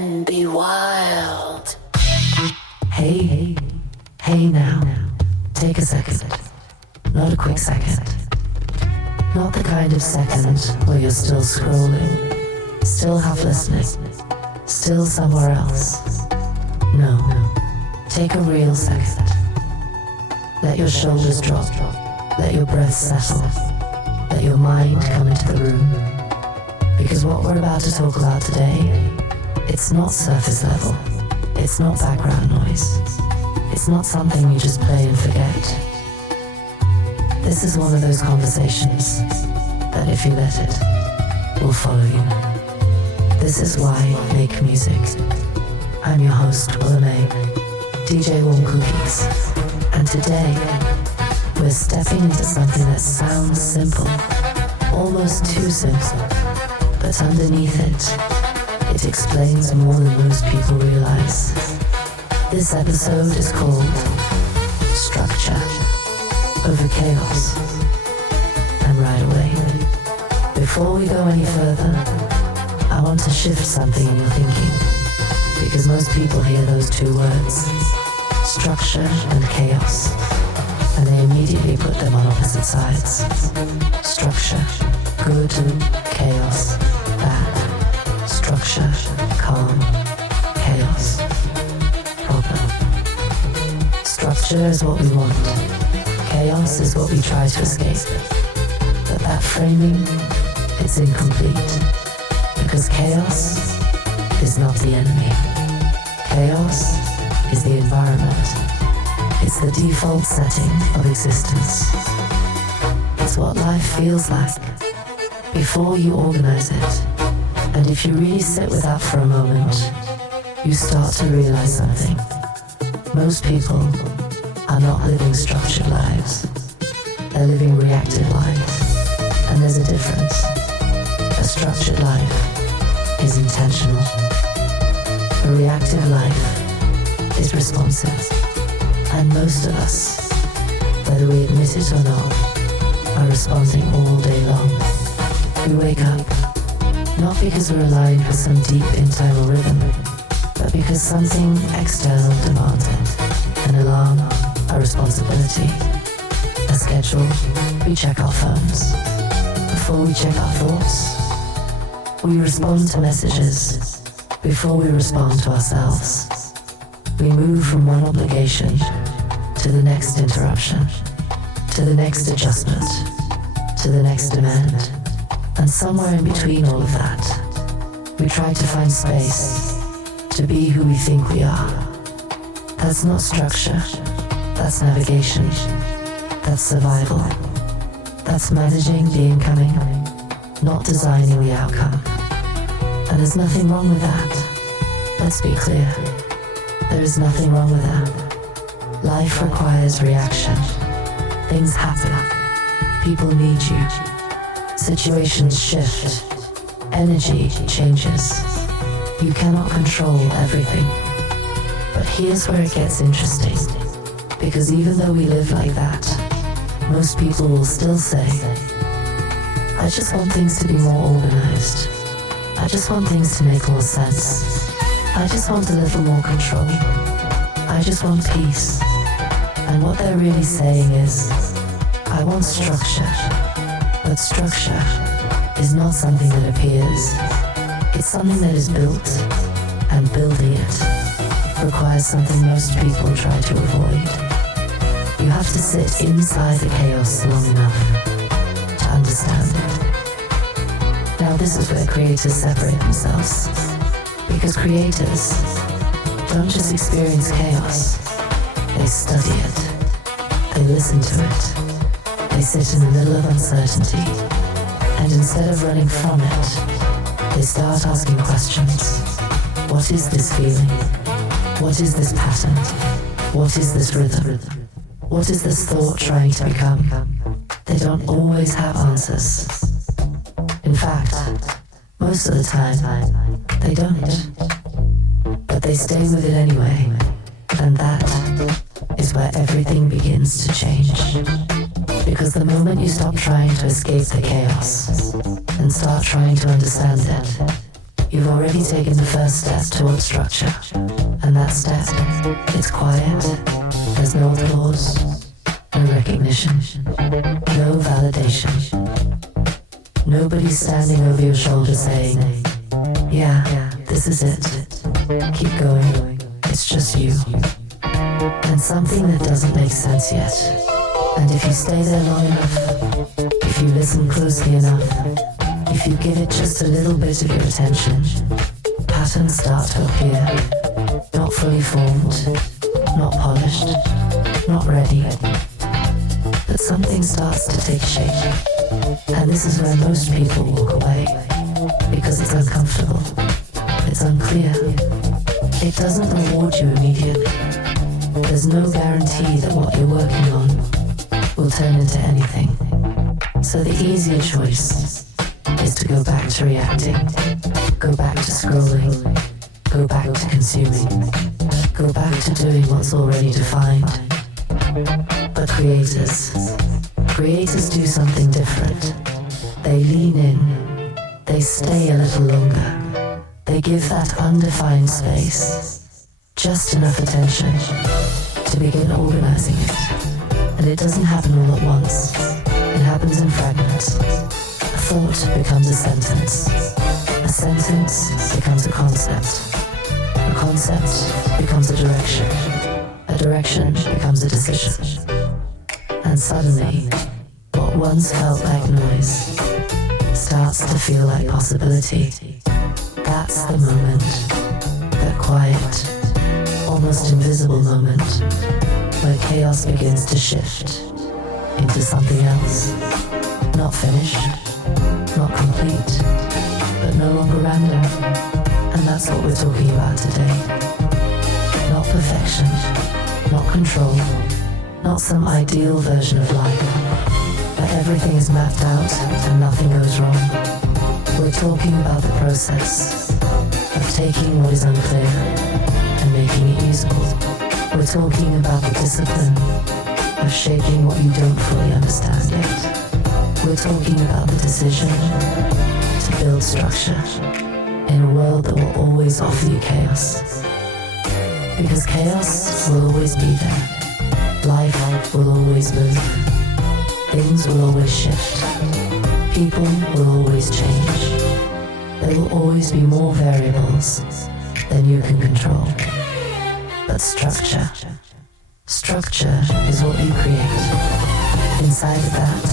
and be wild. Hey, hey now, take a second. Not a quick second. Not the kind of second where you're still scrolling, still half listening, still somewhere else. No, take a real second. Let your shoulders drop, let your breath settle, let your mind come into the room. Because what we're about to talk about today, it's not surface level, it's not background noise, it's not something you just play and forget. This is one of those conversations that if you let it, will follow you. This is why I make music. I'm your host, Willa May, DJ Warm Cookies, and today we're stepping into something that sounds simple, almost too simple, but underneath it, it explains more than most people realize. This episode is called Structure Over Chaos. And right away, before we go any further, I want to shift something in your thinking, because most people hear those two words, structure and chaos, and they immediately put them on opposite sides. Structure, good, chaos, bad. Structure, calm, chaos, problem. Structure is what we want. Chaos is what we try to escape. But that framing is incomplete. Because chaos is not the enemy. Chaos is the environment. It's the default setting of existence. It's what life feels like before you organize it. And if you really sit with that for a moment, you start to realize something. Most people are not living structured lives. They're living reactive lives. And there's a difference. A structured life is intentional. A reactive life is responsive. And most of us, whether we admit it or not, are responding all day long. We wake up, not because we're aligned with some deep internal rhythm, but because something external demands it. An alarm, a responsibility, a schedule. We check our phones. Before we check our thoughts, we respond to messages before we respond to ourselves. We move from one obligation to the next interruption, to the next adjustment, to the next demand. And somewhere in between all of that, we try to find space to be who we think we are. That's not structure, that's navigation, that's survival, that's managing the incoming, not designing the outcome. And there's nothing wrong with that. Let's be clear, there is nothing wrong with that. Life requires reaction. Things happen. People need you. Situations shift. Energy changes. You cannot control everything. But here's where it gets interesting. Because even though we live like that, most people will still say, I just want things to be more organized. I just want things to make more sense. I just want a little more control. I just want peace. And what they're really saying is, I want structure. But structure is not something that appears. It's something that is built, and building it requires something most people try to avoid. You have to sit inside the chaos long enough to understand it. Now this is where creators separate themselves. Because creators don't just experience chaos, they study it, they listen to it, they sit in the middle of uncertainty, and instead of running from it, they start asking questions. What is this feeling? What is this pattern? What is this rhythm? What is this thought trying to become? They don't always have answers. In fact, most of the time, they don't. But they stay with it anyway, and that is where everything begins to change. Because the moment you stop trying to escape the chaos and start trying to understand it, you've already taken the first step towards structure. And that step, it's quiet, there's no applause, no recognition, no validation. Nobody's standing over your shoulder saying, yeah, this is it, keep going, it's just you. And something that doesn't make sense yet. And if you stay there long enough, if you listen closely enough, if you give it just a little bit of your attention, patterns start to appear, not fully formed, not polished, not ready. But something starts to take shape. And this is where most people walk away, because it's uncomfortable, it's unclear, it doesn't reward you immediately. There's no guarantee that what you're working on will turn into anything. So the easier choice is to go back to reacting, go back to scrolling, go back to consuming, go back to doing what's already defined. But creators do something different. They lean in, they stay a little longer, they give that undefined space just enough attention to begin organizing it. And it doesn't happen all at once, it happens in fragments. A thought becomes a sentence becomes a concept becomes a direction becomes a decision. And suddenly, what once felt like noise starts to feel like possibility. That's the moment, that quiet, almost invisible moment, where chaos begins to shift into something else. Not finished, not complete, but no longer random. And that's what we're talking about today. Not perfection, not control, not some ideal version of life, where everything is mapped out and nothing goes wrong. We're talking about the process of taking what is unclear and making it usable. We're talking about the discipline of shaping what you don't fully understand yet. We're talking about the decision to build structure in a world that will always offer you chaos. Because chaos will always be there. Life will always move. Things will always shift. People will always change. There will always be more variables than you can control. But structure is what you create. Inside of that,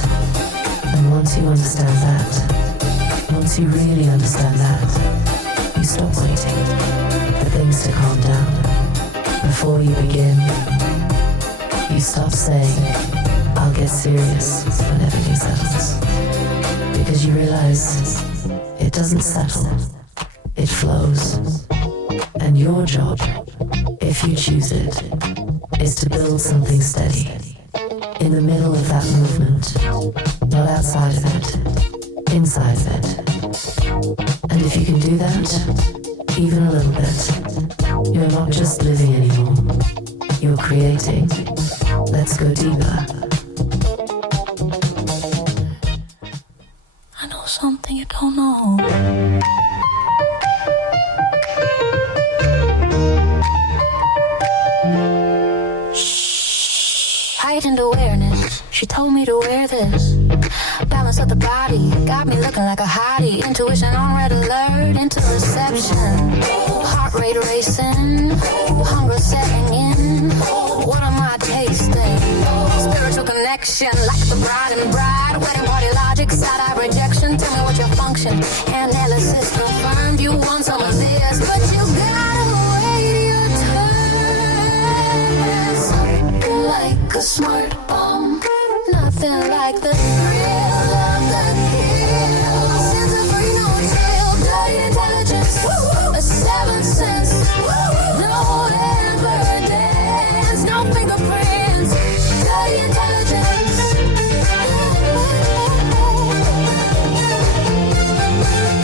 and once you understand that, once you really understand that, you stop waiting for things to calm down. Before you begin, you stop saying, I'll get serious when everything settles. Because you realize it doesn't settle, it flows. And your job, if you choose it, is to build something steady in the middle of that movement, not outside of it, inside of it. And if you can do that, even a little bit, you're not just living anymore, you're creating. Let's go deeper. I know something you don't know. Heightened awareness, she told me to wear this. Balance of the body, got me looking like a hottie. Intuition on red alert, into reception. Heart rate racing, hunger setting in. What am I tasting? Spiritual connection, like the bride and bride. Wedding party logic, side-eye rejection. Tell me what your function. Analysis confirmed you want some of this, but you gotta wait your turn. Something like a smart bomb. Nothing like the thrill of the kill. Sense of free, no trail. Dirty intelligence, a seventh sense. No evidence, no fingerprints. Dirty intelligence.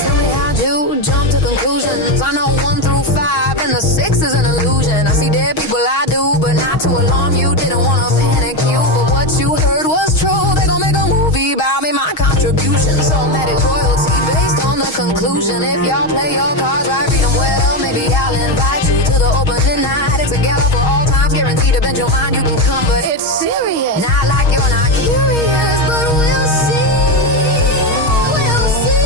Tell me how'd you jump to conclusions? I know 1 through 5 and the 6 is an illusion. I see dead people, I do, but not to alarm you. Didn't wanna panic you. tell. Cards, I read them well. Maybe I'll invite you to the opening night. It's a gala for all times, guaranteed to bend your mind. You can come, but it's serious. Not like you're not curious, but we'll see. We'll see.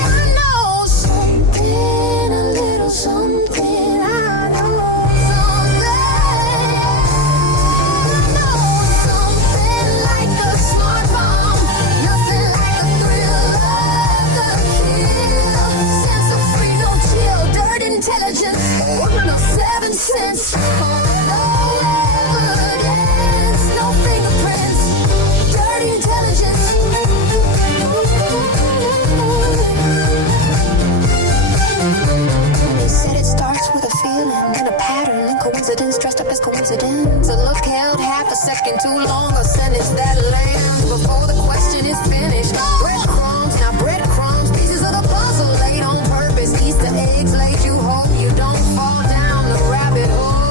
I know something, a little something. I know something. I know something like a smart bomb. Nothing like the thrill of the kill. Sense of freedom, chill, dirt intelligence. No 7 cents. No evidence, no fingerprints. Dirty intelligence. They said it starts with a feeling and a pattern and coincidence dressed up as coincidence. A look held half a second too long, a sentence that lands before the question is finished. Breadcrumbs, now breadcrumbs, pieces of the puzzle laid on purpose. Easter eggs laid you hope you don't fall down the rabbit hole.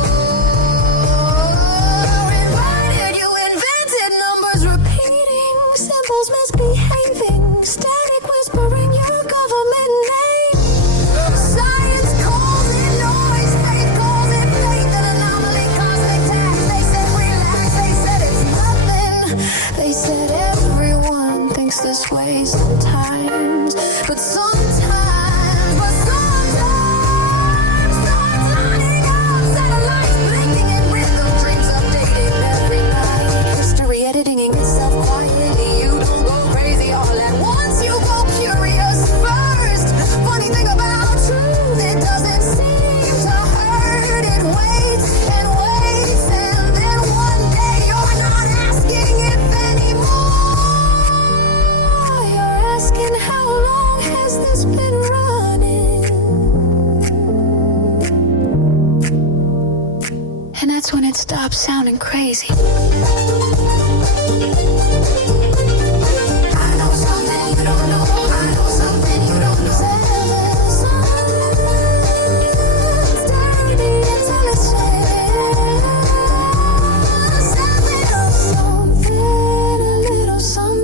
Invited, you invented numbers repeating, symbols misbehaving, static whispering your government name. Science calls it noise, faith calls it faith, an anomaly, cosmic tax. They said relax, they said it's nothing. They said everyone thinks this way sometimes, but sometimes stars lining up, satellites blinking in rhythm, dreams updated every night. History editing itself quietly, you don't go crazy all at once, you go curious first. Funny thing about truth, it doesn't seem to hurt, it waits, and then one day you're not asking if anymore. You're asking how long has this been running? And that's when it stops sounding crazy. I know something you don't know. I know something you don't know. 7 dirty intelligence. 7 something, a little something.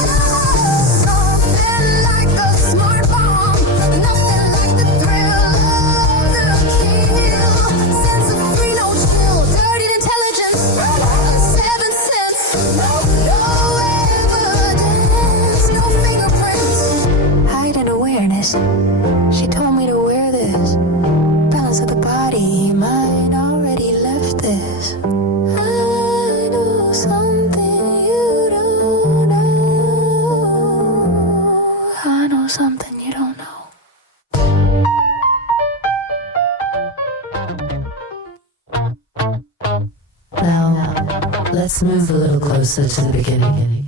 I know something like a smart bomb. Nothing like the thrill of the kill. Sense of free, no chill, dirty intelligence. 7 cents, no evidence, no fingerprints. Heightened awareness. She told me to wear this. Balance of the body, mind already left this. I know something you don't know. I know something you don't know. Now, let's move a little closer to the beginning.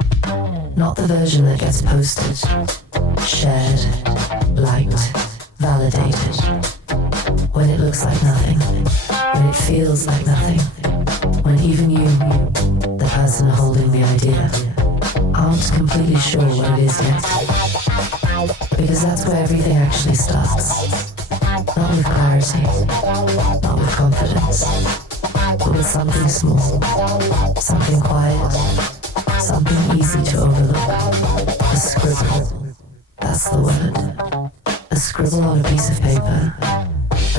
Not the version that gets posted, shared, liked, validated. When it looks like nothing, when it feels like nothing, when even you, the person holding the idea, aren't completely sure what it is yet. Because that's where everything actually starts. Not with clarity, not with confidence, but with something small, something quiet, something easy to overlook. A scribble, that's the word. A scribble on a piece of paper,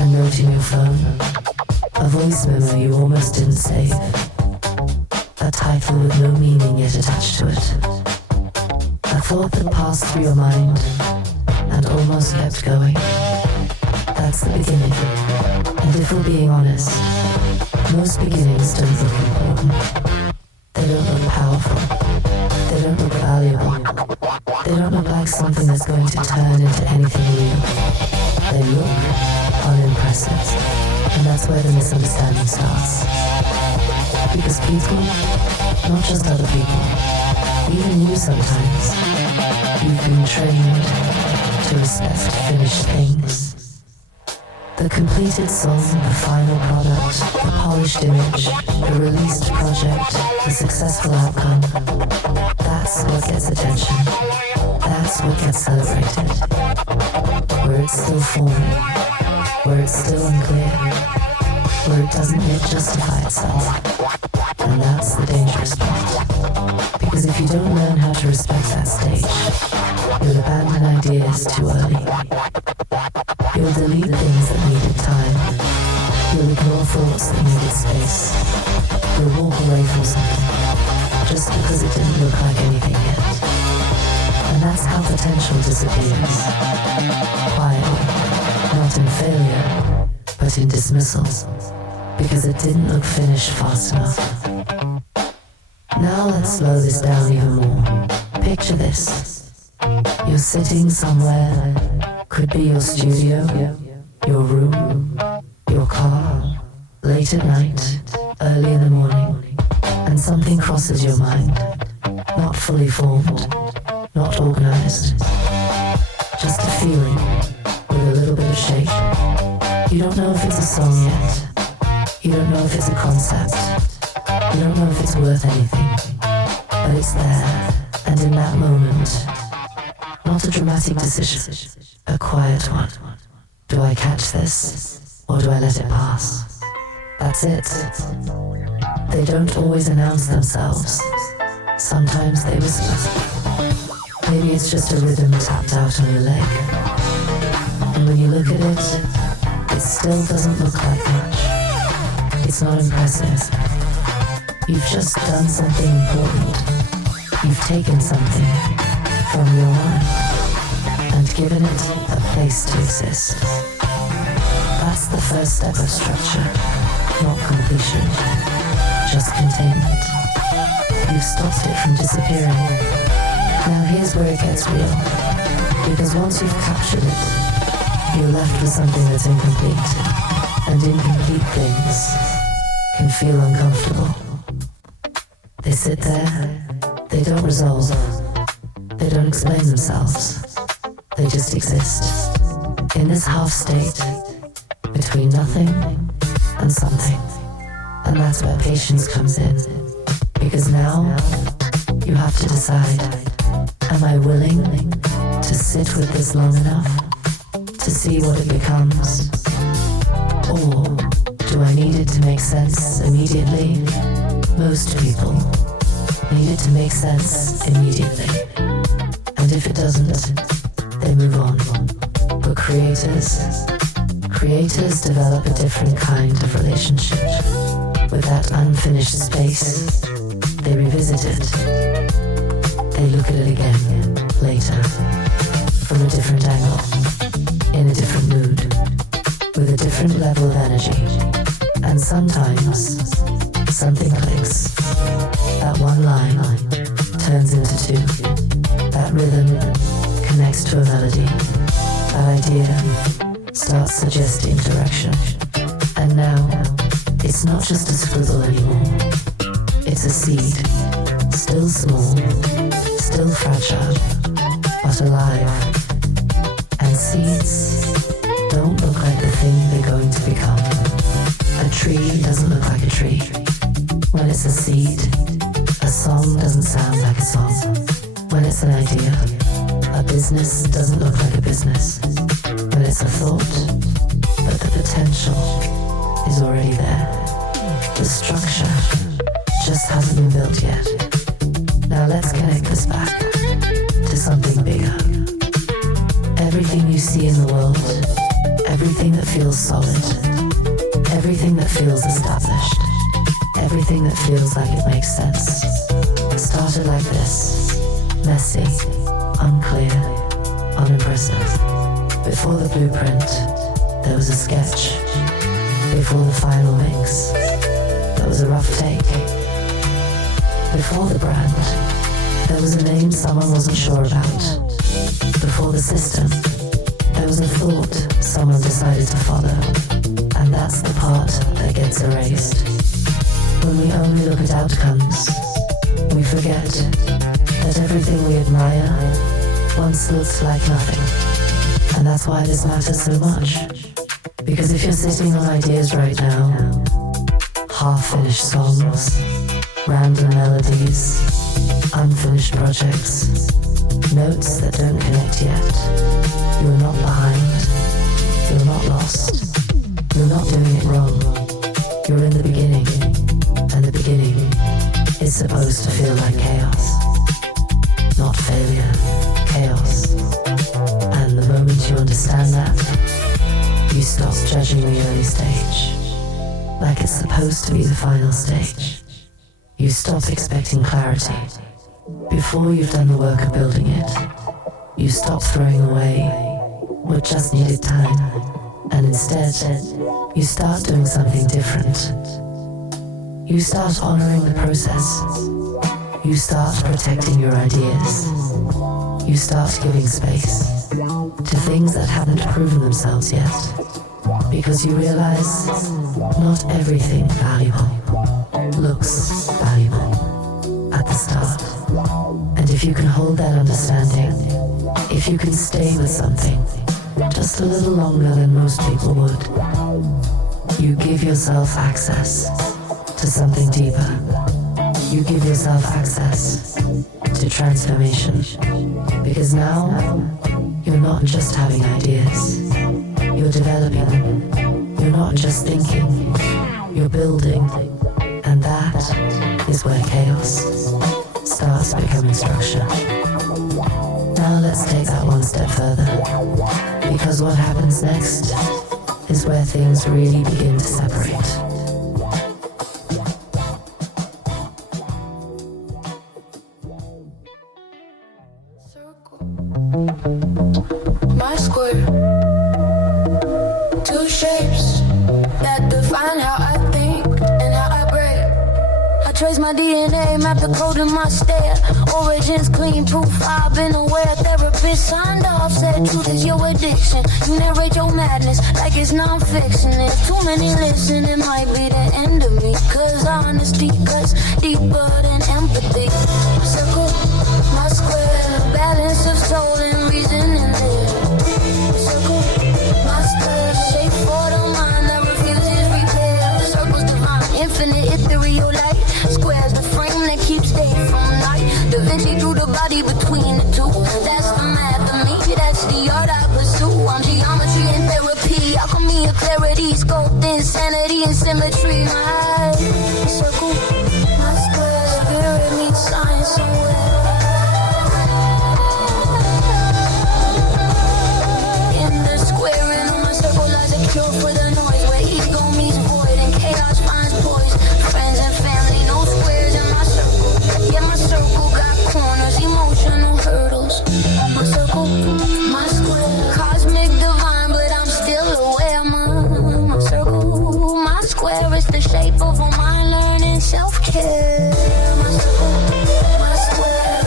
a note in your phone, a voice memo you almost didn't save, a title with no meaning yet attached to it, a thought that passed through your mind and almost kept going. That's the beginning. And if we're being honest, most beginnings don't look important. They don't look powerful. They don't look valuable. They don't look like something that's going to turn into anything real. They look unimpressive. And that's where the misunderstanding starts. Because people, not just other people, even you sometimes, you've been trained to respect finished things. The completed song, the final product, the polished image, the released project, the successful outcome. That's what gets attention. That's what gets celebrated. Where it's still forming, where it's still unclear, where it doesn't yet justify itself. And that's the dangerous part. Because if you don't learn how to respect that stage, you'll abandon ideas too early. You'll delete things that needed time. You'll ignore thoughts that needed space. You'll walk away from something just because it didn't look like anything yet. And that's how potential disappears. Quietly, not in failure, but in dismissal. Because it didn't look finished fast enough. Now let's slow this down even more. Picture this. You're sitting somewhere. Could be your studio, your room, your car, late at night, early in the morning, and something crosses your mind. Not fully formed, not organized. Just a feeling with a little bit of shape. You don't know if it's a song yet. You don't know if it's a concept. You don't know if it's worth anything. But it's there, and in that moment, not a dramatic decision, a quiet one. Do I catch this, or do I let it pass? That's it. They don't always announce themselves. Sometimes they whisper. Maybe it's just a rhythm tapped out on your leg. And when you look at it, it still doesn't look like much. It's not impressive. You've just done something important. You've taken something from your mind and given it a place to exist. That's the first step of structure, not completion, just containment. You've stopped it from disappearing. Now here's where it gets real. Because once you've captured it, you're left with something that's incomplete. And incomplete things can feel uncomfortable. They sit there, they don't resolve, they don't explain themselves, they just exist. In this half state, between nothing and something. And that's where patience comes in. Because now, you have to decide, am I willing to sit with this long enough to see what it becomes? Or do I need it to make sense immediately? Most people need it to make sense immediately. And if it doesn't, they move on. But creators develop a different kind of relationship. With that unfinished space, they revisit it. They look at it again, later, from a different angle, in a different mood, with a different level of energy. And sometimes, something clicks. That one line turns into two. That rhythm connects to a melody. That idea starts suggesting direction. And now, it's not just a scribble anymore. It's a seed. Still small, still fragile, but alive. And seeds don't look like the thing they're going to become. A tree doesn't look like a tree. When it's a seed, a song doesn't sound like a song. When it's an idea, a business doesn't look like a business. When it's a thought, but the potential is already there. The structure just hasn't been built yet. Now let's connect this back to something bigger. Everything you see in the world, everything that feels solid, everything that feels established, everything that feels like it makes sense, started like this, messy, unclear, unimpressive. Before the blueprint, there was a sketch. Before the final mix, there was a rough take. Before the brand, there was a name someone wasn't sure about. Before the system, there was a thought someone decided to follow. And that's the part that gets erased. When we only look at outcomes, we forget that everything we admire once looked like nothing. And that's why this matters so much. Because if you're sitting on ideas right now, half-finished songs, random melodies, unfinished projects, notes that don't connect yet, you're not behind, you're not lost, you're not doing it wrong. You're in the beginning, and the beginning like it's supposed to be the final stage. You stop expecting clarity. Before you've done the work of building it, you stop throwing away what just needed time, and instead, you start doing something different. You start honoring the process. You start protecting your ideas. You start giving space to things that haven't proven themselves yet, because you realize not everything valuable looks valuable at the start. And if you can hold that understanding, if you can stay with something just a little longer than most people would, you give yourself access to something deeper. You give yourself access to transformation, because now you're not just having ideas, you're developing them. You're not just thinking, you're building, and that is where chaos starts becoming structure. Now let's take that one step further, because what happens next is where things really begin to separate. My square, two shapes that define how I think and how I break. I trace my DNA, map the code in my stare. Origins clean, proof I've been aware. Therapist signed off, said truth is your addiction. You narrate your madness like it's non-fiction. If too many listen, it might be the end of me. Cause honesty cuts deeper than empathy. My circle, my square, balance of soul and reason in there. My circle, my square, shape for the mind that refuses repair. The circle's divine, infinite, ethereal light. Square's the frame that keeps day from night. Da Vinci drew the body between the two. That's the math of me, that's the art I pursue. I'm geometry and therapy, alchemy of clarity, sculpt insanity and symmetry. My circle, my square, spirit meets science somewhere. In the square and on my circle lies a cure for the noise, where ego meets void and chaos finds poise. Friends and family, no squares in my circle. Yeah, my circle got corners, emotional hurdles. My circle, my square, cosmic divine, but I'm still aware. My circle, my square is the shape of a mind learning self-care. My circle, my square,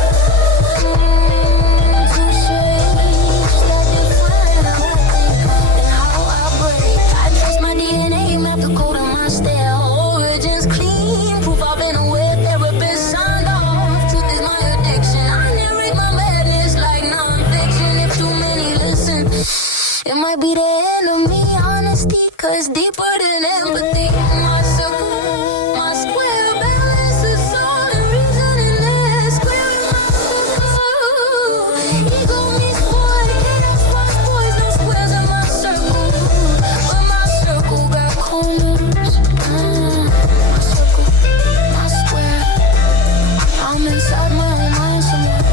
two shapes that define how I think and how I break. I trace my DNA, map the code in my stare. Origins clean, proof I've been aware. Therapist signed off, truth is my addiction. I narrate my madness like non-fiction. If too many listen, it might be the end of me. Honesty cuts deeper than empathy. My circle, my square, balance of soul and reason in there. Square in my circle, ego meets void, chaos finds poise. No squares in my circle, but my circle got corners. My circle, my square, I'm inside my own mind somewhere.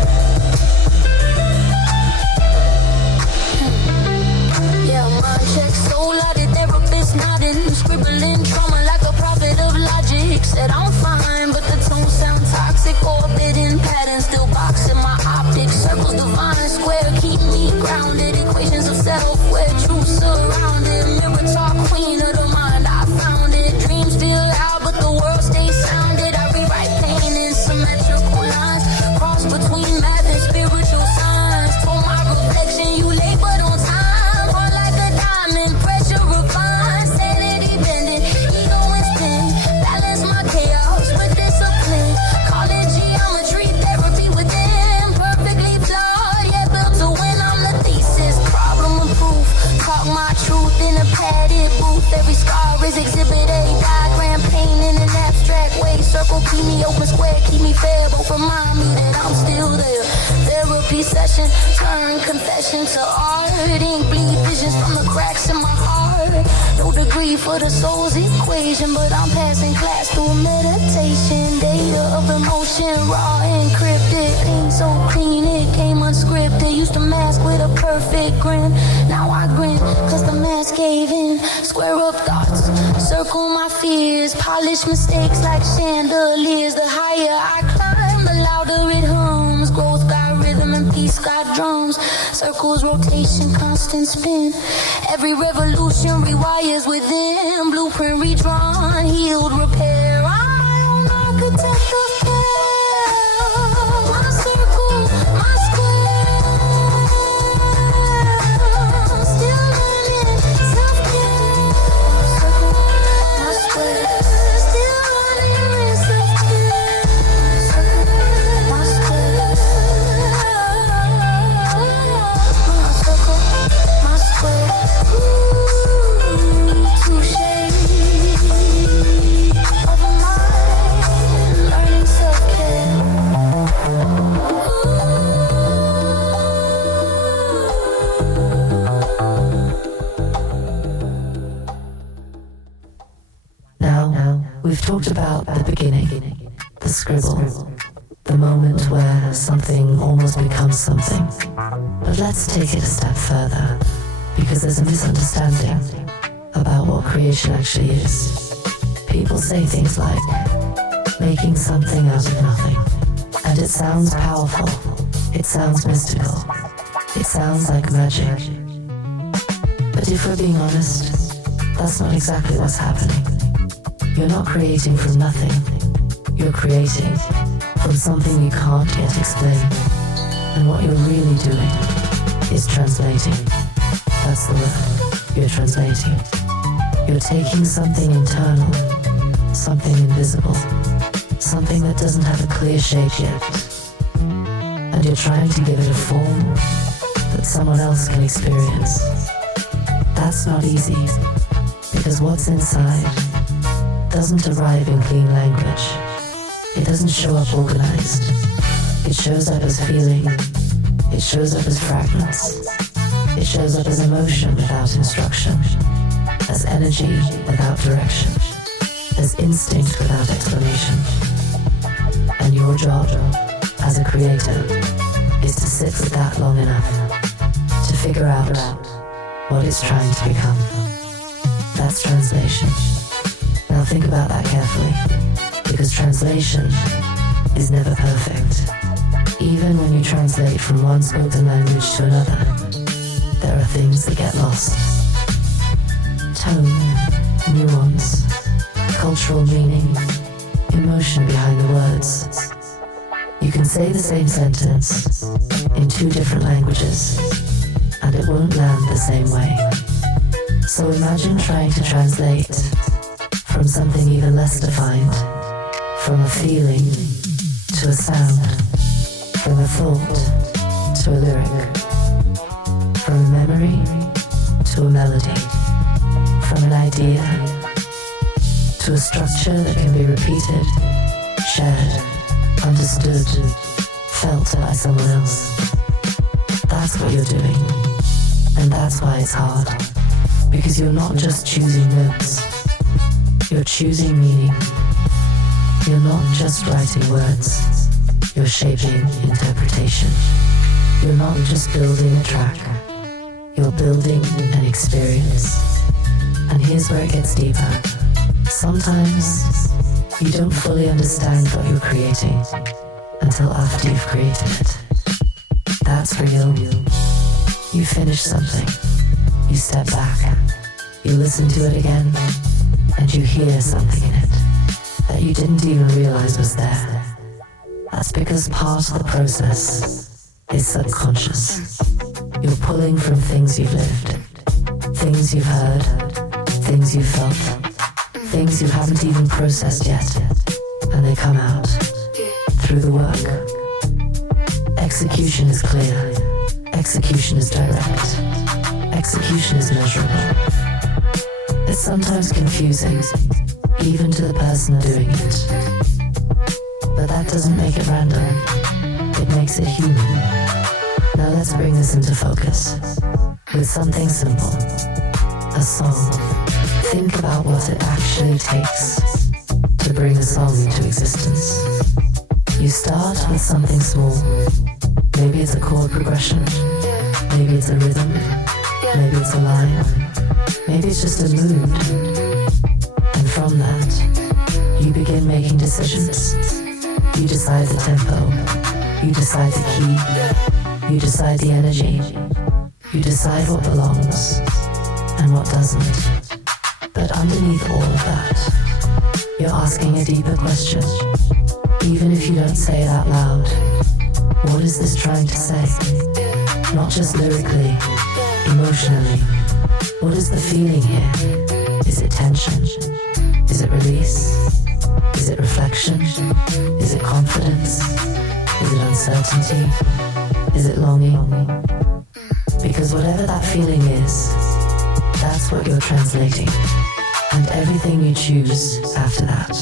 Yeah, mind check, soul out of therapist nodding, scribbling trauma like a prophet of logic. Said I'm fine, but the tone sound toxic. Orbiting patterns, still boxing my optics. Circles divine, square, keep me grounded. Equations of self, where truth surrounded. Mirror talk, queen of the mind, I found it. Dreams feel loud, but the world stays sounded. I rewrite pain in symmetrical lines. Cross between math and spiritual science. Told my reflection, you late but on time. Hard like a diamond, pressure refined. Sanity bending, ego and spin. Balance my chaos with discipline. Call it geometry, therapy within. Perfectly flawed, yet built to win. I'm the thesis, problem of proof. Talk my truth in a padded booth. Every scar is exhibit A. Diagram pain in an abstract way. Circle keep me open, square keep me fair. Both remind me that I'm still there. Therapy session, turn confession to art. Ink bleed visions from the cracks in my heart. No degree for the soul's equation, but I'm passing class through meditation. Data of emotion, raw encrypted. Ain't so clean, it came much script. They used to mask with a perfect grin. Now I grin, cause the mask gave in. Square up thoughts, circle my fears. Polish mistakes like chandeliers. The higher I climb, the louder it hums. Growth got rhythm and peace got drums. Circles, rotation, constant spin. Every revolution rewires within. Blueprint redrawn, healed, repair. I'm my own architect of hell. My circle, my square. Still learning self-care. Circle, my square. Still learning self-care. Circle, my square. Circle, my square. Ooh, touche. Of a mind, learning self-care. Now, we've talked about the beginning, the scribble, the moment where something almost becomes something. But let's take it a step further, because there's a misunderstanding about what creation actually is. People say things like, making something out of nothing. And it sounds powerful, it sounds mystical, it sounds like magic. But if we're being honest, that's not exactly what's happening. You're not creating from nothing. You're creating from something you can't yet explain. And what you're really doing is translating. That's the word. You're translating. You're taking something internal, something invisible, something that doesn't have a clear shape yet. And you're trying to give it a form that someone else can experience. That's not easy, because what's inside doesn't arrive in clean language. It doesn't show up organized. It shows up as feeling. It shows up as fragments. It shows up as emotion without instruction, as energy without direction, as instinct without explanation. And your job as a creator is to sit with that long enough to figure out what it's trying to become. That's translation. Now think about that carefully, because translation is never perfect. Even when you translate from one spoken language to another, there are things that get lost. Tone, nuance, cultural meaning, emotion behind the words. You can say the same sentence in two different languages, and it won't land the same way. So imagine trying to translate from something even less defined, from a feeling to a sound, from a thought to a lyric, from a memory to a melody, from an idea to a structure that can be repeated, shared, understood, felt by someone else. That's what you're doing, and that's why it's hard, because you're not just choosing notes. You're choosing meaning. You're not just writing words. You're shaping interpretation. You're not just building a track. You're building an experience. And here's where it gets deeper. Sometimes you don't fully understand what you're creating until after you've created it. That's real. You finish something. You step back. You listen to it again. And you hear something in it that you didn't even realize was there. That's because part of the process is subconscious. You're pulling from things you've lived, things you've heard, things you've felt, things you haven't even processed yet, and they come out through the work. Execution is clear. Execution is direct. Execution is measurable. It's sometimes confusing, even to the person doing it. But that doesn't make it random. It makes it human. Now let's bring this into focus with something simple. A song. Think about what it actually takes to bring a song into existence. You start with something small, Maybe it's a chord progression. Maybe it's a rhythm. Maybe it's a line. Maybe it's just a mood. And from that, you begin making decisions. You decide the tempo. You decide the key. You decide the energy. You decide what belongs and what doesn't. But underneath all of that, you're asking a deeper question. Even if you don't say it out loud, what is this trying to say? Not just lyrically, emotionally. What is the feeling here? Is it tension? Is it release? Is it reflection? Is it confidence? Is it uncertainty? Is it longing? Because whatever that feeling is, that's what you're translating. And everything you choose after that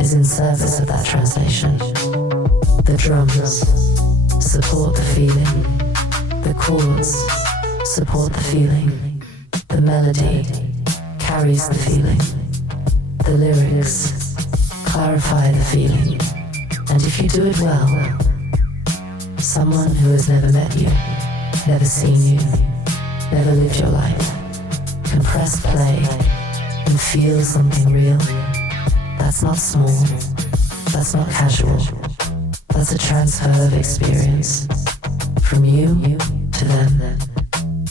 is in service of that translation. The drums support the feeling. The chords support the feeling. The melody carries the feeling. The lyrics clarify the feeling. And if you do it well, someone who has never met you, never seen you, never lived your life, can press play and feel something real. That's not small. That's not casual. That's a transfer of experience from you to them,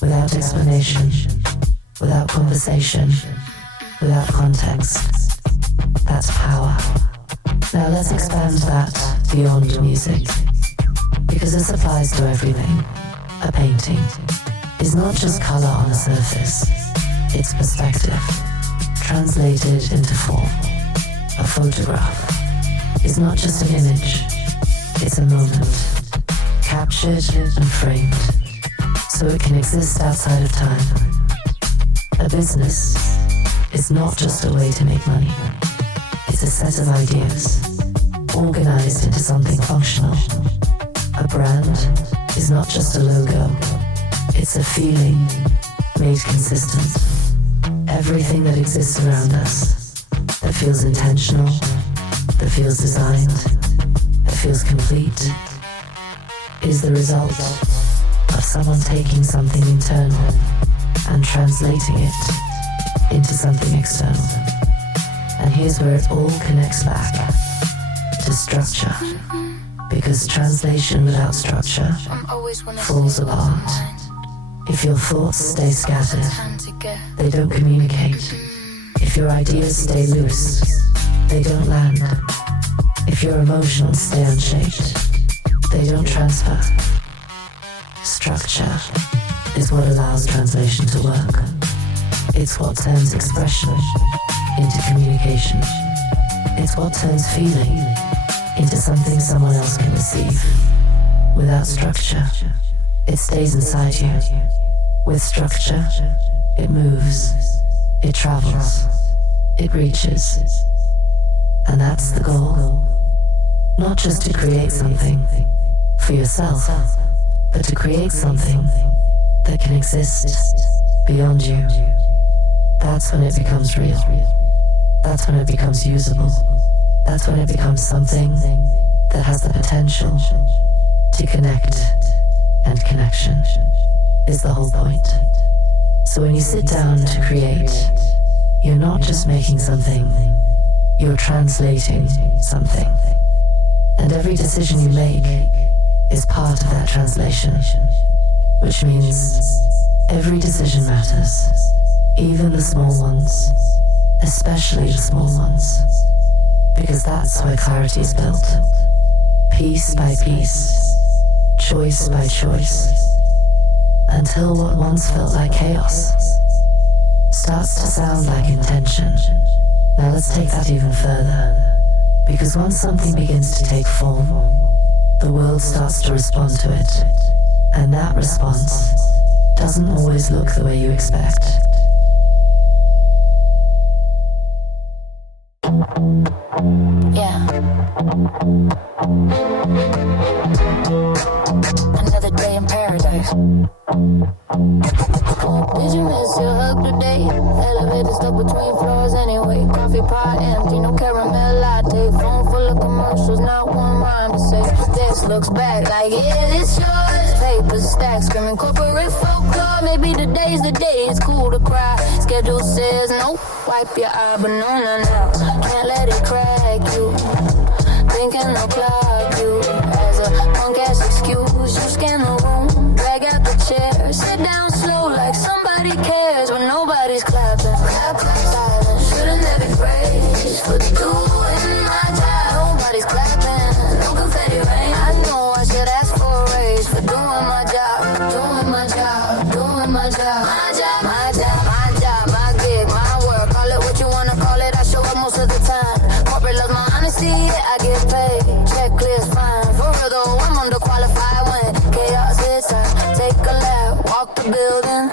without explanation, without conversation, without context. That's power. Now let's expand that beyond music, because this applies to everything. A painting is not just color on a surface, it's perspective, translated into form. A photograph is not just an image, it's a moment, captured and framed, so it can exist outside of time. A business is not just a way to make money, it's a set of ideas, organized into something functional. A brand is not just a logo, it's a feeling made consistent. Everything that exists around us, that feels intentional, that feels designed, that feels complete, is the result of someone taking something internal and translating it into something external. And here's where it all connects back to structure, because translation without structure falls apart. If your thoughts stay scattered, they don't communicate. If your ideas stay loose, they don't land. If your emotions stay unshaped, they don't transfer. Structure is what allows translation to work. It's what turns expression into communication. It's what turns feeling into something someone else can receive. Without structure, it stays inside you. With structure, it moves, it travels, it reaches. And that's the goal. Not just to create something for yourself, but to create something that can exist beyond you. That's when it becomes real. That's when it becomes usable. That's when it becomes something that has the potential to connect. And connection is the whole point. So when you sit down to create, you're not just making something, you're translating something. And every decision you make is part of that translation, which means every decision matters, even the small ones, especially the small ones, because that's where clarity is built, piece by piece, choice by choice, until what once felt like chaos starts to sound like intention. Now let's take that even further, because once something begins to take form, the world starts to respond to it, and that response doesn't always look the way you expect. Yeah. Another day in paradise. Did you miss your hug today? Elevator stuck between floors anyway. Coffee pot empty, no caramel latte. Phone full of commercials. house, there's not one rhyme to say. This looks back like, yeah, it's yours. Paper stacks, screaming corporate folklore. Maybe today's the day, it's cool to cry. Schedule says no, wipe your eye, but no. Can't let it crack you. Thinking I'll clock you as a punk ass excuse. You scan the room, drag out the chair, sit down slow like somebody cares, but nobody's clapping. Clap, silence. Shouldn't there be praise for doing my job? Nobody's clapping. No confetti rain. I know I should ask for a raise for doing my job. Doing my job. Doing my job. My job. My job. My job. My gig. My work. Call it what you wanna call it. I show up most of the time. Corporate loves my honesty. Yeah, I get paid. Checklist fine. For real though, I'm underqualified when chaos hits. I take a lap. Walk the building.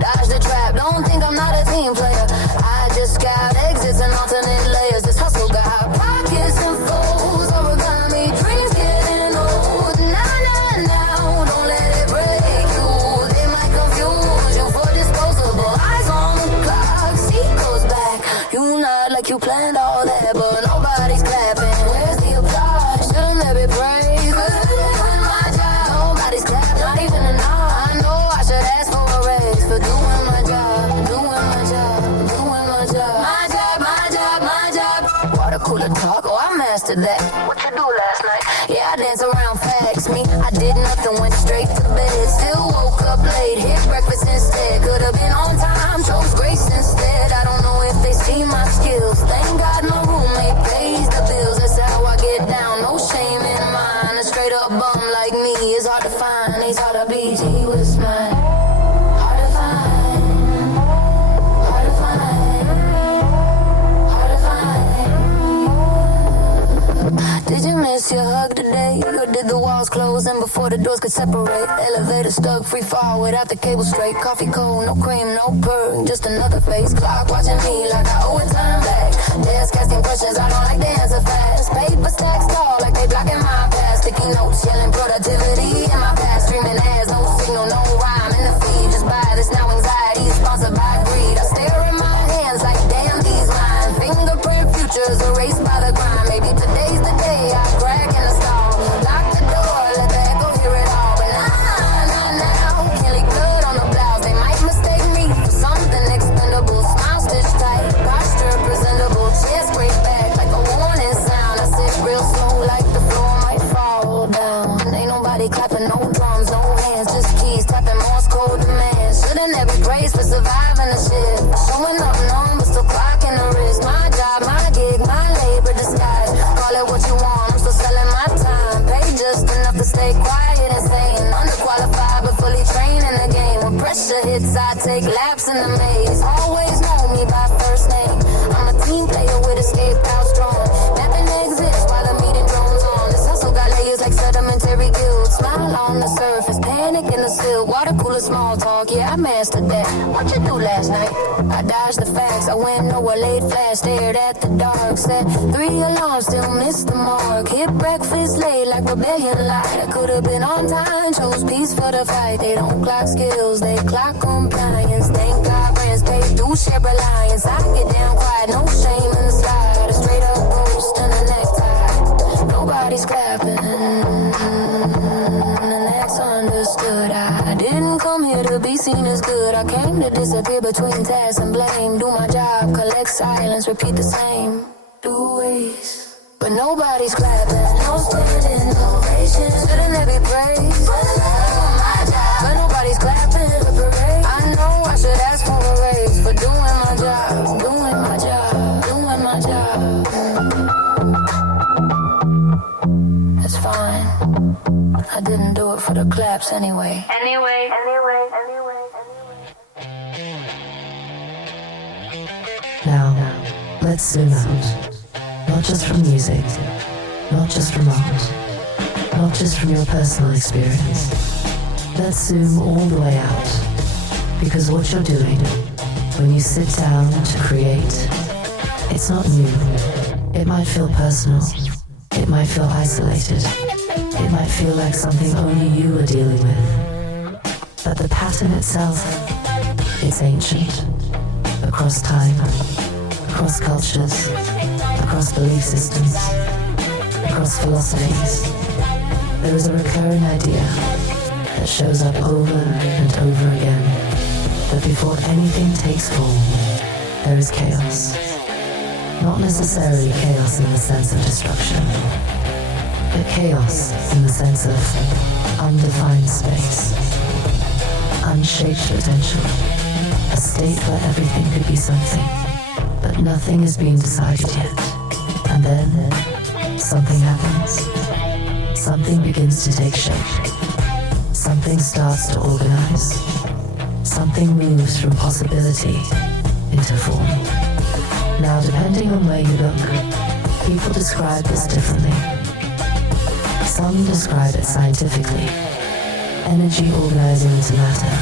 Dodge the trap. Don't think I'm not a team player. I just got exits and alternate layers. This hustle got pockets and folds. Origami dreams getting old. Now, don't let it break you. They might confuse you for disposable. Eyes on the clock, seat goes back. You nod like you planned all that, but nobody's clapping. Where's the applause? Shouldn't there be praise? Doing my job, nobody's clapping. Not even a nod. I know I should ask for a raise for doing my job, doing my job, doing my job. My job, my job, my job. Water cooler talk, oh I mastered that. What you do last night? Yeah, I dance around facts. Me, I did nothing, went straight to bed. Still woke up late, hit breakfast instead. Could have been on time, chose grace instead. I don't know if they see my skills. Thank God my roommate pays the bills. That's how I get down, no shame in mine. A straight up bum like me is hard to find. He's hard to be, he was mine. Hard to find. Hard to find. Hard to find. Did you miss your hug today? Or did the walls close and before the doors could separate? Elevator stuck, free fall without the cable straight. Coffee cold, no cream, no perk, just another face. Clock watching me like I owe it time back. Desk asking questions, I don't like the answer fast. Paper stacks tall like they blocking my past. Sticky notes yelling productivity in my past. Streaming ads, no signal, no rhyme in the feed. Just buy this now, anxiety is sponsored by greed. I stare in my hands like damn these lines. Fingerprint futures erased by the grind. Maybe today's the day I crack in the stall. Lock the door, let the echo hear it all. But now, can't leak good on the blouse. They might mistake me for something expendable. Smile stitched tight, posture presentable. Chest straight back like a warning sound. I sit real slow like the floor might fall down. Ain't nobody clapping, no drums, no hands, just keys tapping Morse code demands. Shouldn't there be praise for surviving the shit? Showing up numb, but still clocking the wrist. My job, my gig, my labor disguise. Call it what you want, I'm still selling my time. Pay just enough to stay quiet and sane. Underqualified but fully trained in the game. When pressure hits, I take laps in the maze. Always know me by first name. I'm a team player with escape out strong. Mapping exits while the meeting drones on. This hustle got layers like sedimentary guilt. Smile on the surface, panic in the sill. Water cooler small talk, yeah I mastered that. What you do last night? I dodged the facts. I went nowhere, laid flat, stared at the dark. Set 3 alarms, still missed the mark. Hit breakfast late like rebellion light. I could have been on time, chose peace for the fight. They don't clock skills, they clock compliance. Thank God friends pay due, share reliance. I get down quiet, no shame in the slide. A straight up ghost and a necktie. Nobody's clapping, and that's understood. I didn't come here to be seen as good. I came to disappear between tasks and blame. Do my job, collect silence, repeat the same. Do ways. But nobody's clapping, no standing ovation. Shouldn't there be praise? But nobody's clapping. I know I should ask for a raise for doing my job, doing my job, doing my job. That's fine. I didn't do it for the claps anyway. Anyway. Now, let's zoom out. Not just from music, not just from art, not just from your personal experience. Let's zoom all the way out. Because what you're doing when you sit down to create, it's not new. It might feel personal. It might feel isolated. It might feel like something only you are dealing with. But the pattern itself, it's ancient. Across time, across cultures, across belief systems. across philosophies, there is a recurring idea that shows up over and over again, that before anything takes form, there is chaos. Not necessarily chaos in the sense of destruction, but chaos in the sense of undefined space, unshaped potential, a state where everything could be something, but nothing is being decided yet. And then something happens. Something begins to take shape. Something starts to organize. Something moves from possibility into form. Now, depending on where you look, people describe this differently. Some describe it scientifically. Energy organizing into matter.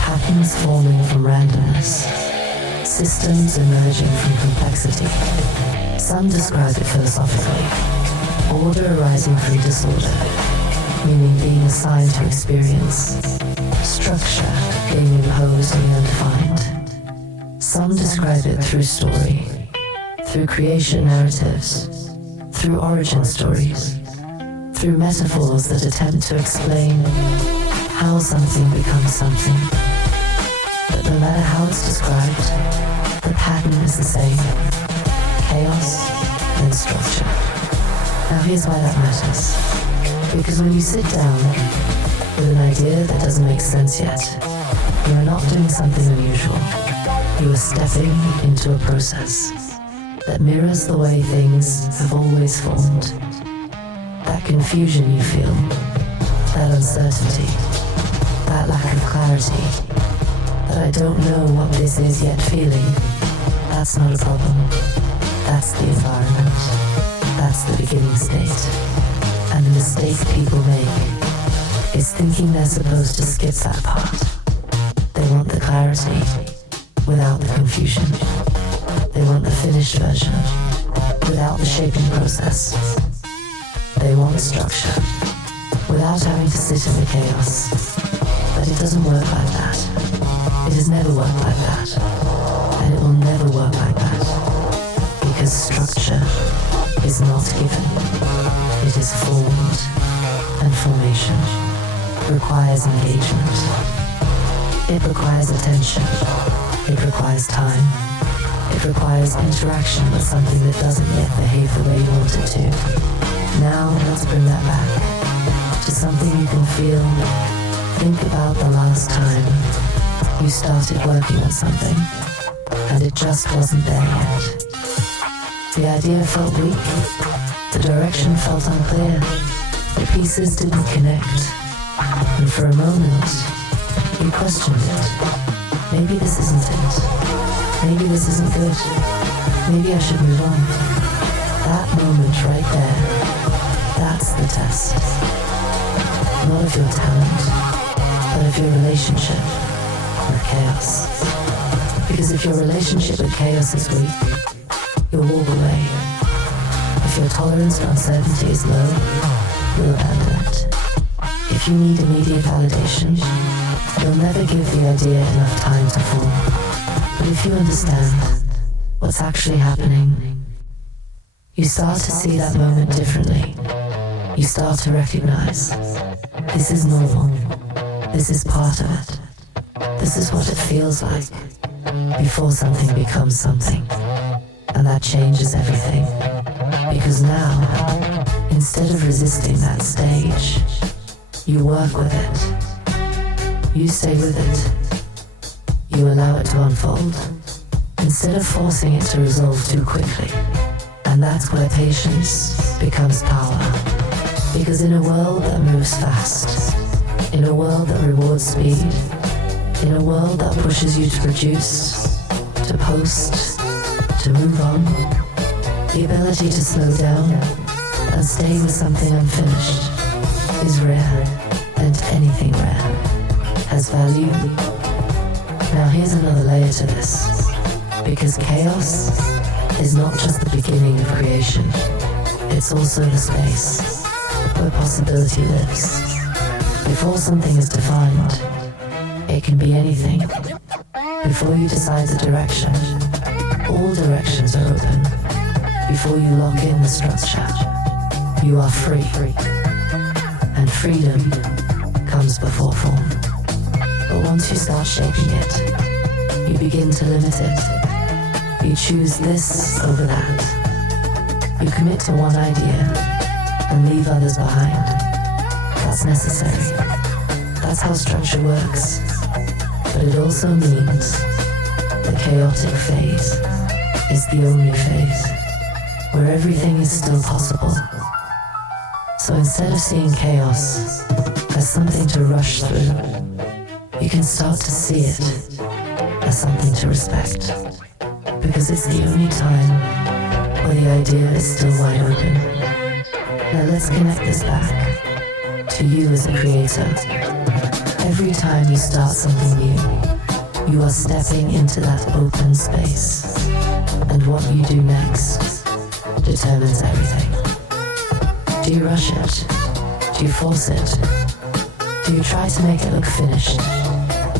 Patterns forming from randomness. Systems emerging from complexity. Some describe it philosophically. Order arising from disorder, meaning being assigned to experience. Structure being imposed and undefined. Some describe it through story, through creation narratives, through origin stories, through metaphors that attempt to explain how something becomes something. But no matter how it's described, the pattern is the same. Chaos and structure. Now here's why that matters. Because when you sit down with an idea that doesn't make sense yet, you are not doing something unusual. You are stepping into a process that mirrors the way things have always formed. That confusion you feel, that uncertainty, that lack of clarity, that I don't know what this is yet feeling, that's not a problem. That's the environment. That's the beginning state. And the mistake people make is thinking they're supposed to skip that part. They want the clarity without the confusion. They want the finished version without the shaping process. They want structure without having to sit in the chaos. But it doesn't work like that. It has never worked like that. And it will never work like that. Because structure is not given. It is formed, and formation requires engagement. It requires attention. It requires time. It requires interaction with something that doesn't yet behave the way you want it to. Now let's bring that back to something you can feel. Think about the last time you started working on something and it just wasn't there yet. The idea felt weak, the direction felt unclear, the pieces didn't connect, and for a moment, you questioned it. Maybe this isn't it. Maybe this isn't good. Maybe I should move on. That moment right there, that's the test. Not of your talent, but of your relationship with chaos. Because if your relationship with chaos is weak, you'll walk away. If your tolerance to uncertainty is low, you'll abandon it. If you need immediate validation, you'll never give the idea enough time to form. But if you understand what's actually happening, you start to see that moment differently. You start to recognize this is normal. This is part of it. This is what it feels like before something becomes something. And that changes everything. Because now, instead of resisting that stage, you work with it. You stay with it. You allow it to unfold. Instead of forcing it to resolve too quickly. And that's where patience becomes power. Because in a world that moves fast, in a world that rewards speed, in a world that pushes you to produce, to post, to move on, the ability to slow down and stay with something unfinished is rare, and anything rare has value. Now here's another layer to this, because chaos is not just the beginning of creation, it's also the space where possibility lives. Before something is defined, it can be anything. Before you decide the direction, all directions are open. Before you lock in the structure, You are free, and freedom comes before form. But once you start shaping it, you begin to limit it. You choose this over that. You commit to one idea and leave others behind. That's necessary. That's how structure works. But it also means the chaotic phase is the only phase where everything is still possible. So instead of seeing chaos as something to rush through, you can start to see it as something to respect. Because it's the only time where the idea is still wide open. Now let's connect this back to you as a creator. Every time you start something new, you are stepping into that open space. And what you do next determines everything. Do you rush it? Do you force it? Do you try to make it look finished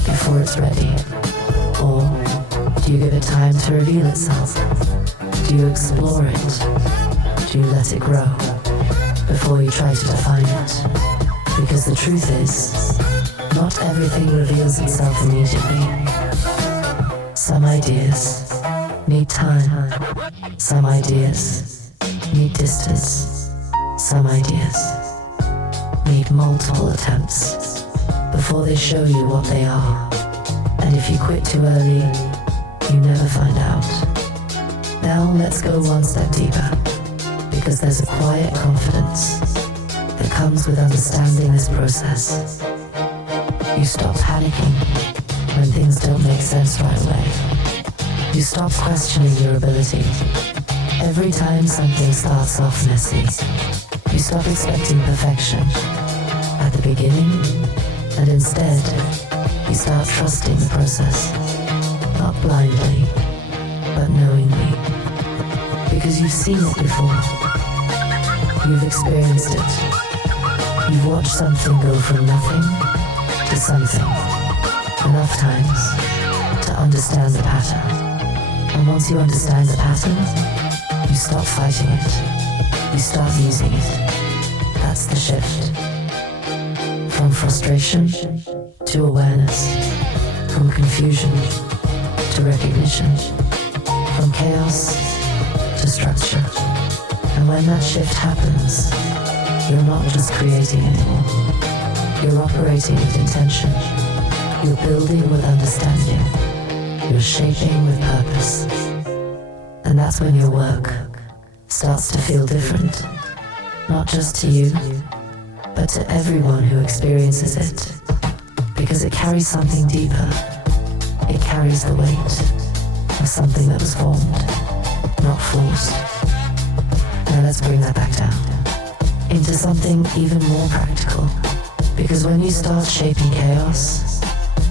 before it's ready? Or do you give it time to reveal itself? Do you explore it? Do you let it grow before you try to define it? Because the truth is, not everything reveals itself immediately. Some ideas need time. Some ideas need distance. Some ideas need multiple attempts before they show you what they are. And if you quit too early, you never find out. Now let's go one step deeper, because there's a quiet confidence that comes with understanding this process. You stop panicking when things don't make sense right away. You stop questioning your ability. Every time something starts off messy, you stop expecting perfection at the beginning, and instead, you start trusting the process. Not blindly, but knowingly. Because you've seen it before. You've experienced it. You've watched something go from nothing to something enough times to understand the pattern. And once you understand the pattern, you stop fighting it. You start using it. That's the shift. From frustration to awareness. From confusion to recognition. From chaos to structure. And when that shift happens, you're not just creating anymore. You're operating with intention. You're building with understanding. You're shaping with purpose. And that's when your work starts to feel different. Not just to you, but to everyone who experiences it. Because it carries something deeper. It carries the weight of something that was formed, not forced. Now let's bring that back down into something even more practical. Because when you start shaping chaos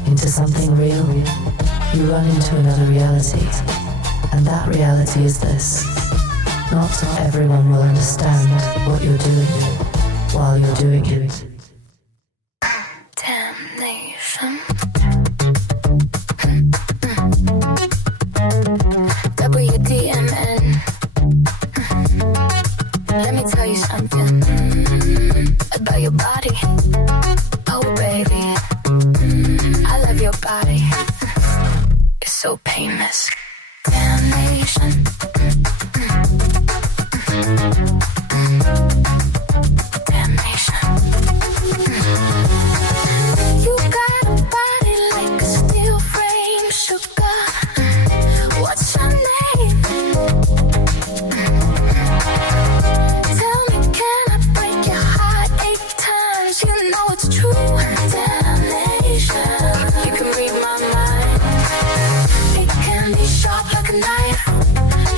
into something real, you run into another reality. And that reality is this. Not everyone will understand what you're doing while you're doing it. Damnation. WDMN. Let me tell you something about your body. Oh baby, I love your body. It's so painless. Damnation. Damnation. You got a body like a steel frame, sugar. What's your name? Tell me, can I break your heart 8 times? You know it's true. Damnation. You can read my mind. It can be sharp like a knife,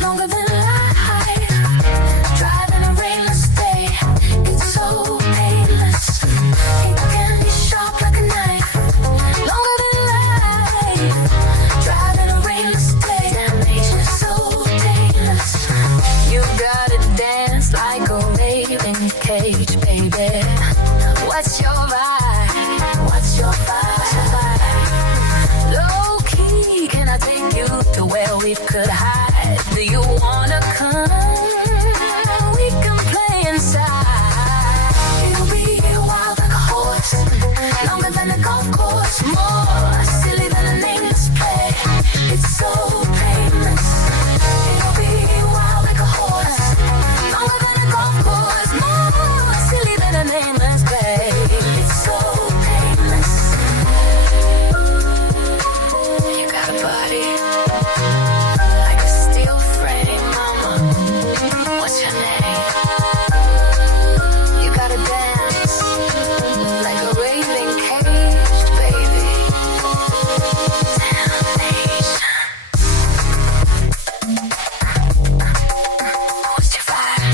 longer than life. Driving a rainless day, it's so painless. It can be sharp like a knife, longer than life. Driving a rainless day, damnation is so painless. You gotta dance like a raving cage, baby. What's your vibe? What's your vibe? Low key, can I take you to where we could hide? Do you wanna come? We can play inside. golf course, more silly than a nameless play. It's so painless. It'll be wild like a horse, longer than a golf course, more silly than a nameless play. It's so painless. You got a body like a steel frame, mama. What's your name? You gotta dance like a raving caged baby. Damnation. What's your fire?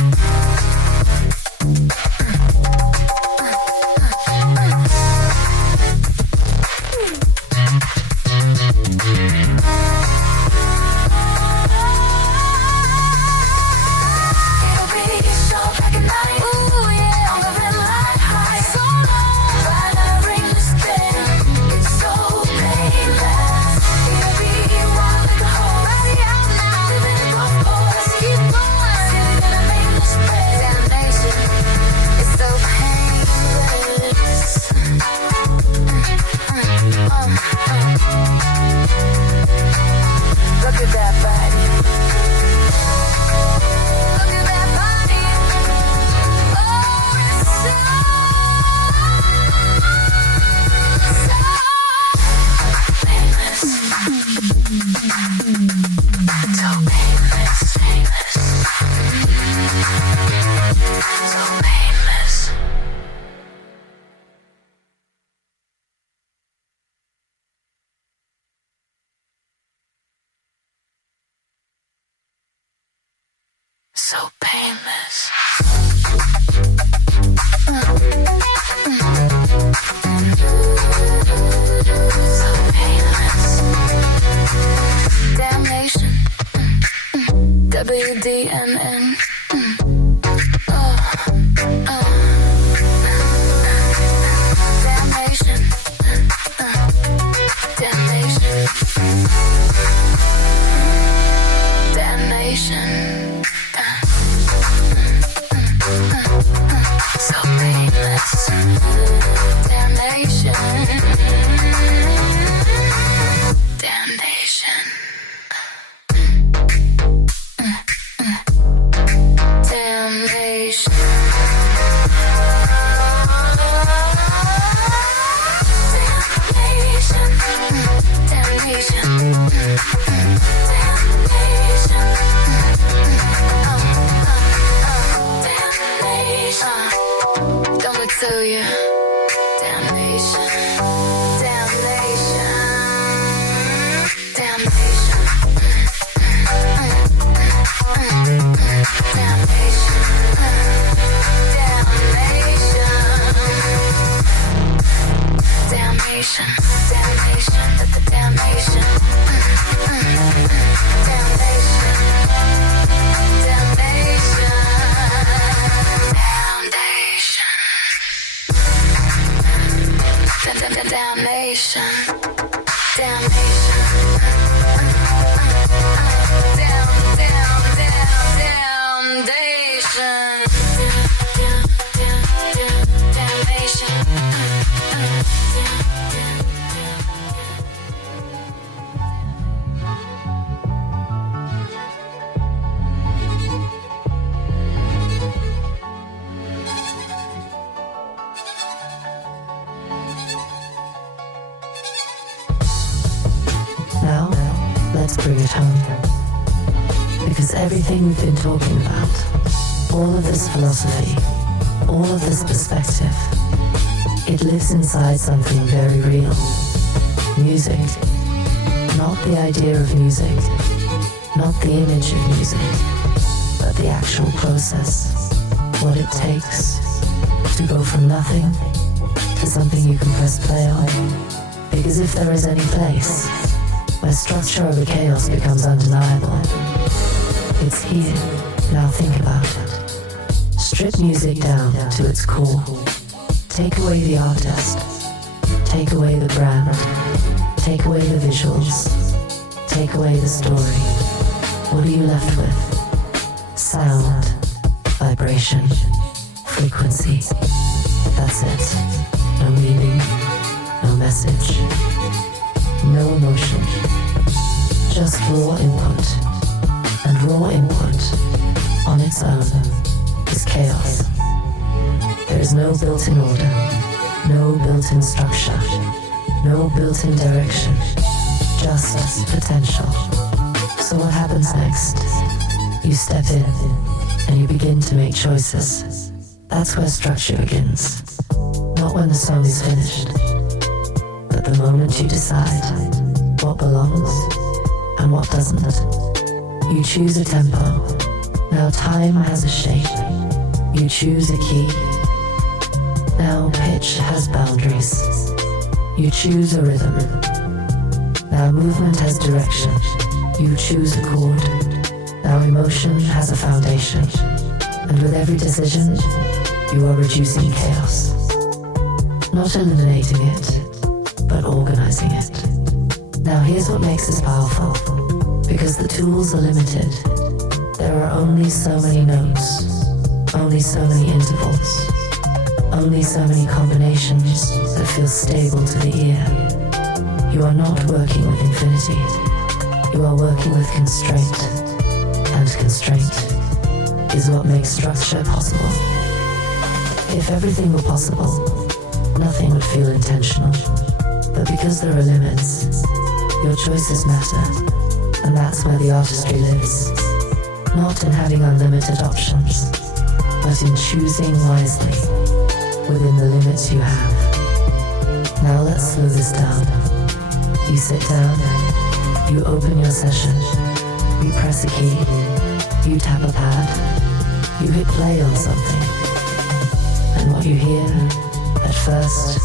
It'll be so back at night. Ooh, yeah. Longer than light high. So long. While I ring the spin. It's so painless. It'll be wild like a horse. Ready out now. Living a golf course. Keep going. Silly than a nameless play. Damnation. It's so painless. Look at that body. Look at that body. Oh, it's so painless. So painless, painless. So painless. So painless. So painless. Damnation. WDNN. Damnation. Damnation. Damnation. So painless. Damnation. Damnation. Damnation. Damnation. Don't it to you? Damnation. Damnation. Damnation. Damnation. Damnation. Damnation. Damnation. The damnation. Damnation. Damnation. Damnation. Damnation. Now, let's bring it home. Because everything we've been talking about, all of this philosophy, all of this perspective, it lives inside something very real. Music. Not the idea of music, not the image of music, but the actual process. What it takes to go from nothing to something you can press play on. Because if there is any place where structure over chaos becomes undeniable, it's here. Now think about it. Strip music down to its core. Take away the artist. Take away the brand. Take away the visuals. Take away the story. What are you left with? Sound, vibration, frequency. That's it. No meaning, no message. message. No emotion. Just raw input. And raw input, on its own, is chaos. There is no built-in order, no built-in structure, no built-in direction, just potential. So what happens next? You step in and you begin to make choices. That's where structure begins. Not when the song is finished, but the moment you decide what belongs and what doesn't. You choose a tempo. Now time has a shape. You choose a key. Now pitch has boundaries. You choose a rhythm. Now movement has direction. You choose a chord. Now emotion has a foundation. And with every decision, you are reducing chaos. Not eliminating it, but organizing it. Now here's what makes this powerful. Because the tools are limited. There are only so many notes, only so many intervals, only so many combinations that feel stable to the ear. You are not working with infinity. You are working with constraint. And constraint is what makes structure possible. If everything were possible, nothing would feel intentional. But because there are limits, your choices matter. And that's where the artistry lives. Not in having unlimited options, but in choosing wisely within the limits you have. Now let's slow this down. You sit down, you open your session, you press a key, you tap a pad, you hit play on something. And what you hear, at first,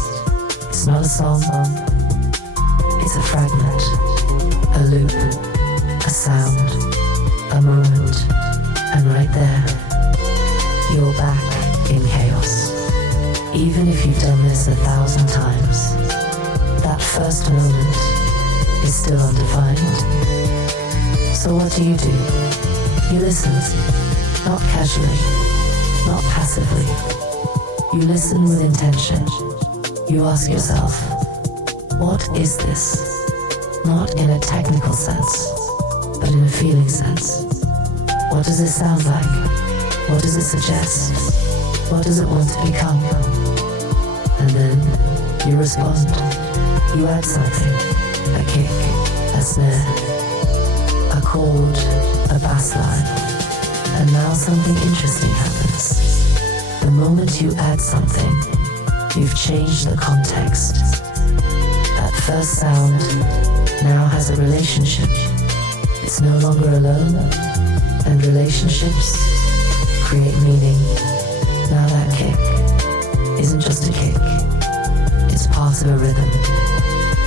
it's not a song, it's a fragment, a loop, a sound, a moment, and right there, you're back in chaos. Even if you've done this 1,000 times, that first moment is still undefined. So what do? You listen, not casually, not passively. You listen with intention. You ask yourself, what is this? Not in a technical sense, but in a feeling sense. What does it sound like? What does it suggest? What does it want to become? And then you respond. You add something. A kick, a snare, a chord, a bass line. And now something interesting happens. The moment you add something, you've changed the context. That first sound now has a relationship. It's no longer alone, and relationships create meaning. Now that kick isn't just a kick, it's part of a rhythm.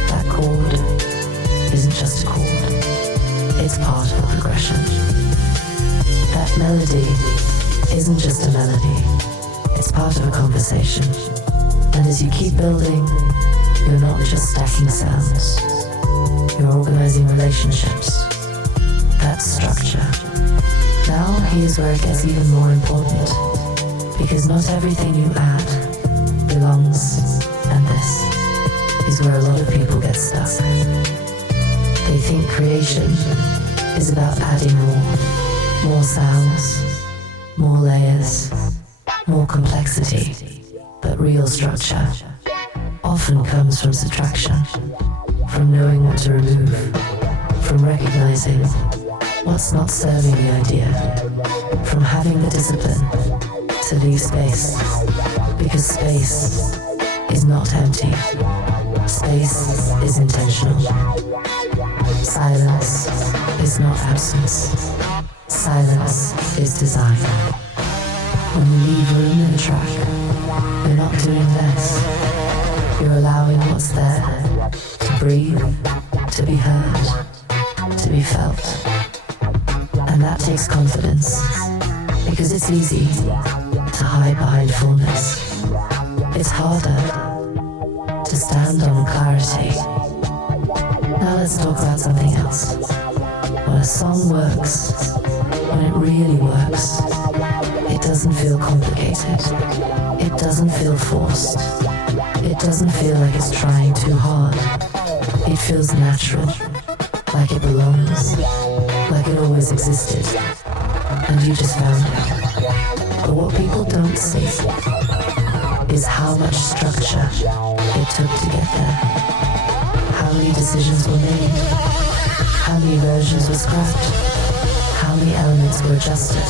That chord isn't just a chord, it's part of a progression. That melody isn't just a melody, it's part of a conversation. And as you keep building, you're not just stacking sounds, you're organizing relationships. That's structure. Now here's where it gets even more important, because not everything you add belongs, and this is where a lot of people get stuck. They think creation is about adding more sounds, more layers, more complexity, but real structure often comes from subtraction, from knowing what to remove, from recognizing what's not serving the idea, from having the discipline to leave space, because space is not empty. Space is intentional. Silence is not absence. Silence is design. When you leave room in a track, you're not doing less. You're allowing what's there to breathe, to be heard, to be felt. And that takes confidence, because it's easy to hide behind fullness. It's harder to stand on clarity. Now let's talk about something else. When a song works, when it really works, it doesn't feel complicated. It doesn't feel forced. It doesn't doesn't feel like it's trying too hard. It feels natural, like it belongs, like it always existed, and you just found it. But what people don't see is how much structure it took to get there. How many decisions were made, how many versions were scrapped, how many elements were adjusted,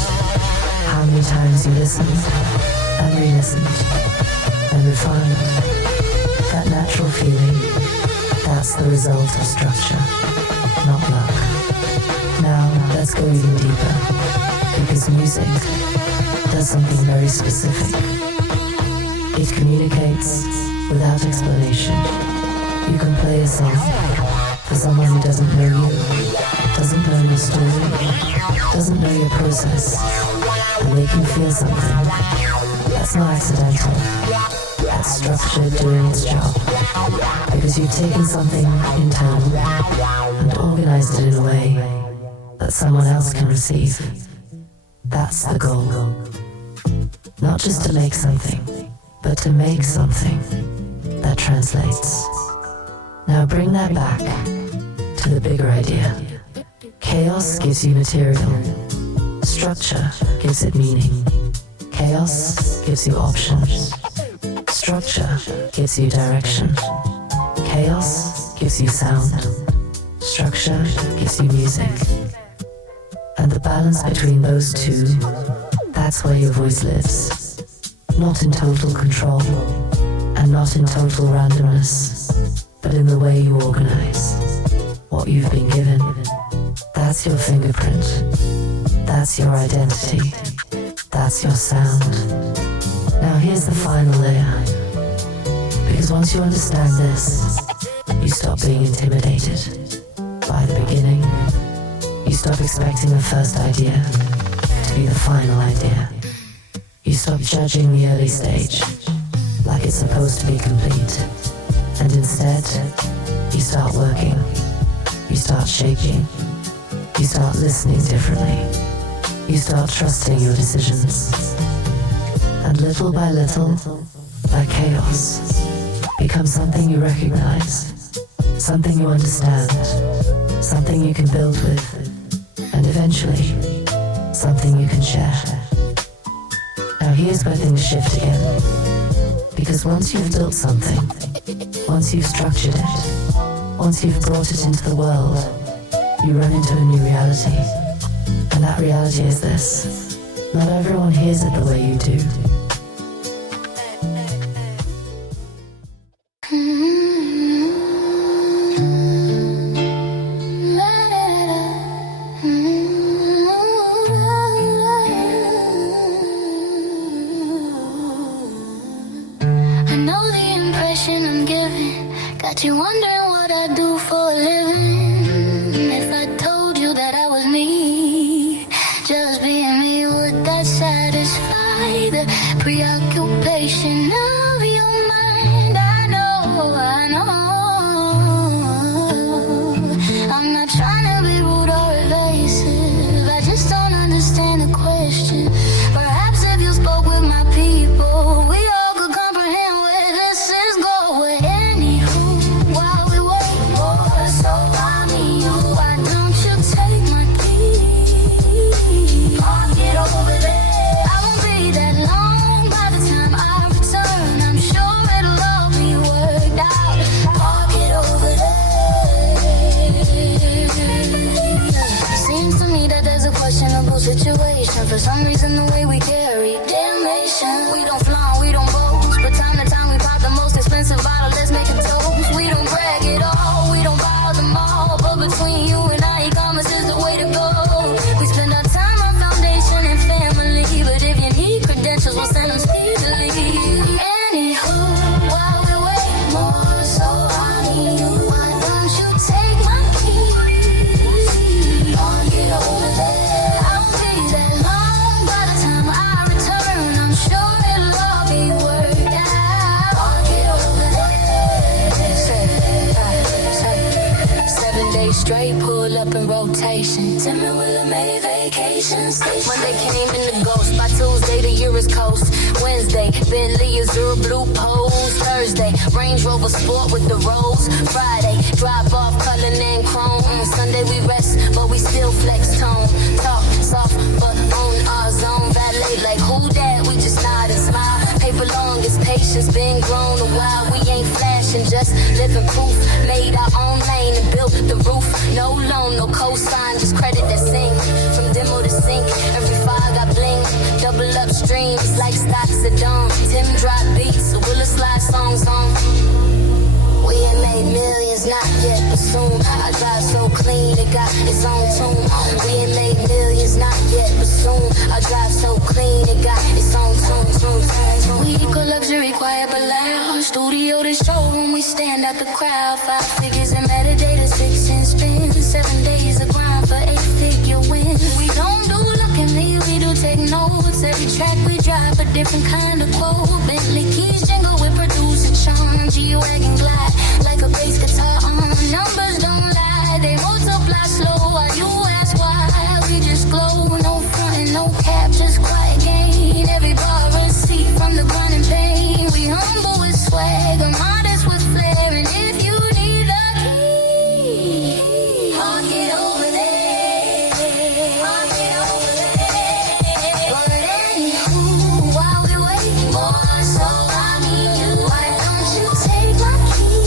how many times you listened and re-listened and refined. That natural feeling, that's the result of structure, not luck. Now, let's go even deeper, because music does something very specific. It communicates without explanation. You can play a song for someone who doesn't know you, doesn't know your story, doesn't know your process, and they can feel something. That's not accidental. That's structure doing its job. Because you've taken something internal and organized it in a way that someone else can receive. That's the goal. Not just to make something, but to make something that translates. Now bring that back to the bigger idea. Chaos gives you material. Structure gives it meaning. Chaos gives you options. Structure gives you direction. Chaos gives you sound. Structure gives you music. And the balance between those two, that's where your voice lives. Not in total control, and not in total randomness, but in the way you organize what you've been given. That's your fingerprint. That's your identity. That's your sound. Now here's the final layer. Because once you understand this, you stop being intimidated by the beginning. You stop expecting the first idea to be the final idea. You stop judging the early stage like it's supposed to be complete. And instead, you start working. You start shaping. You start listening differently. You start trusting your decisions. And little by little, that chaos becomes something you recognize, something you understand, something you can build with, and eventually, something you can share. Now here's where things shift again. Because once you've built something, once you've structured it, once you've brought it into the world, you run into a new reality. And that reality is this: not everyone hears it the way you do. I know the impression I'm giving got you wondering what I do for a living. If I told you that I was me, just being me, would that satisfy the preoccupation of your mind? I know I'm not trying to be rude or evasive, I just don't understand the question. Perhaps if you spoke with my people, we all could comprehend where this is going. Anywho, while we wait for so I mean you, why don't you take my key? Park it over there, I won't be that long. By the time I return, in rotation. Tell me will it make vacation station. Monday came in the ghost. By Tuesday, the year is coast. Wednesday, Bentley Azure blue pose. Thursday, Range Rover Sport with the rose. Friday, drive off color and chrome. Sunday, we rest, but we still flex tone. Talk soft, but on our zone. Valet like who that? We just nod and smile. Paper long as patience been grown a while. We ain't flashing, just living proof. Made our own lane and built the roof. No loan, no cosign, just credit that sink. From demo to sink, every file got bling. Double up streams like stocks of dawn. Tim drop beats, Willa slide songs on. We ain't made millions, not yet, but soon. I drive so clean, it got its own tune. We ain't made millions, not yet, but soon. I drive so clean, it got its own tune. We equal luxury, quiet but loud. Studio to showroom, we stand out the crowd. 5 figures in metadata, 6 in spin. 7 days of grind for 8-figure wins. We don't do look at me, we do take notes. Every track we drive a different kind of quote. Bentley keys jingle with producer charm. G-Wagon glide like a bass guitar on. Numbers don't lie, they multiply slow. Why you ask why? We just glow, no front and no cap, just quiet gain. Every bar a seat from the grind and pain. We humble with swag, I'm modest with flair. And if you need the key, park it over there. Park it over there. But anywho, while we wait more, so I mean you, why don't you take my key?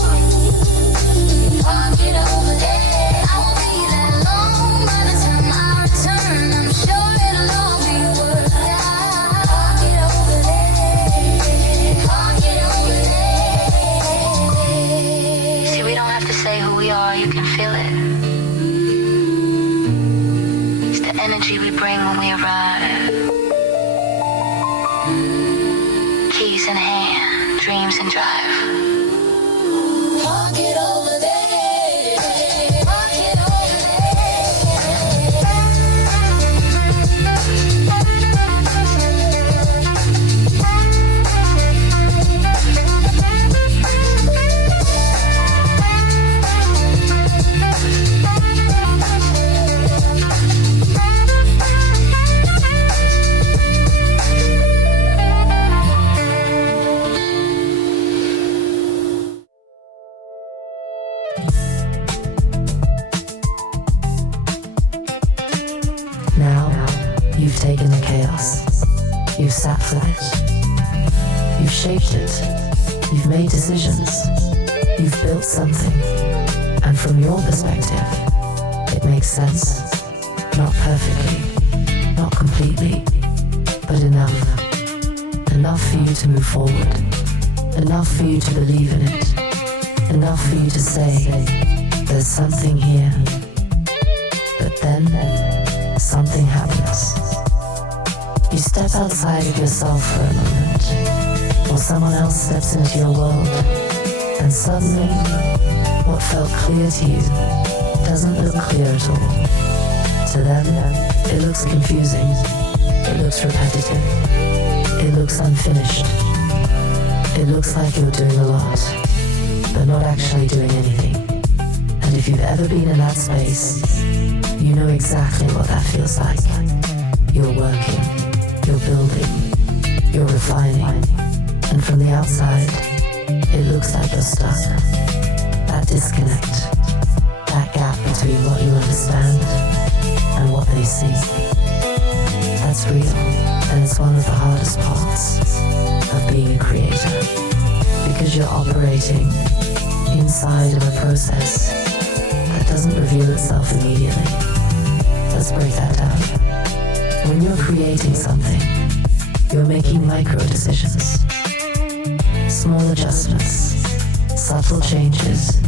Park it over there. I won't be that long. By the time I return, I'm sure it'll all be worth it. Park it over there. Park it over there. See, we don't have to say who we are, you can feel it. It's the energy we bring when we arrive. Keys in hand, dreams in drive. Park it over there. Park it over Now, you've taken the chaos. You've sat with it. You've shaped it. You've made decisions. You've built something. And from your perspective, it makes sense. Not perfectly, not completely, but enough. Enough for you to move forward. Enough for you to believe in it. Enough for you to say, there's something here. But then, something happens. You step outside of yourself for a moment, or someone else steps into your world, and suddenly, what felt clear to you doesn't look clear at all. To them, it looks confusing, it looks repetitive, it looks unfinished. It looks like you're doing a lot, but not actually doing anything. And if you've ever been in that space, you know exactly what that feels like. You're working, you're building, you're refining, and from the outside, it looks like you're stuck. That disconnect, that gap between what you understand and what they see. That's real, and it's one of the hardest parts of being a creator, because you're operating inside of a process that doesn't reveal itself immediately. Let's break that down. When you're creating something, you're making micro decisions, small adjustments, subtle changes,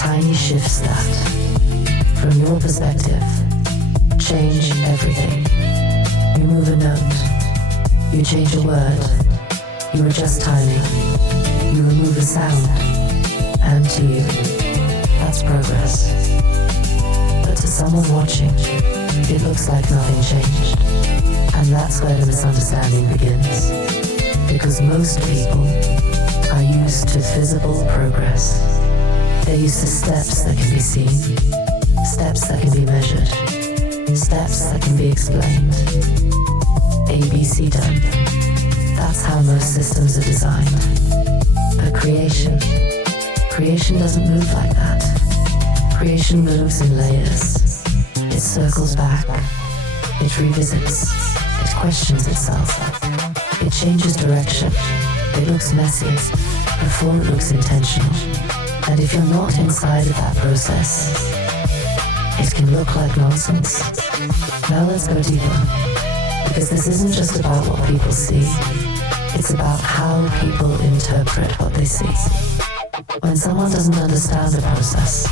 tiny shifts that, from your perspective, change everything. You move a note, you change a word, you adjust timing, you remove a sound, and to you, that's progress. But to someone watching, it looks like nothing changed. And that's where the misunderstanding begins. Because most people are used to visible progress. They're used to steps that can be seen, steps that can be measured, steps that can be explained. ABC done. That's how most systems are designed. But creation doesn't move like that. Creation moves in layers. It circles back. It revisits. It questions itself. It changes direction. It looks messy before it looks intentional. And if you're not inside of that process, it can look like nonsense. Now let's go deeper. Because this isn't just about what people see. It's about how people interpret what they see. When someone doesn't understand a process,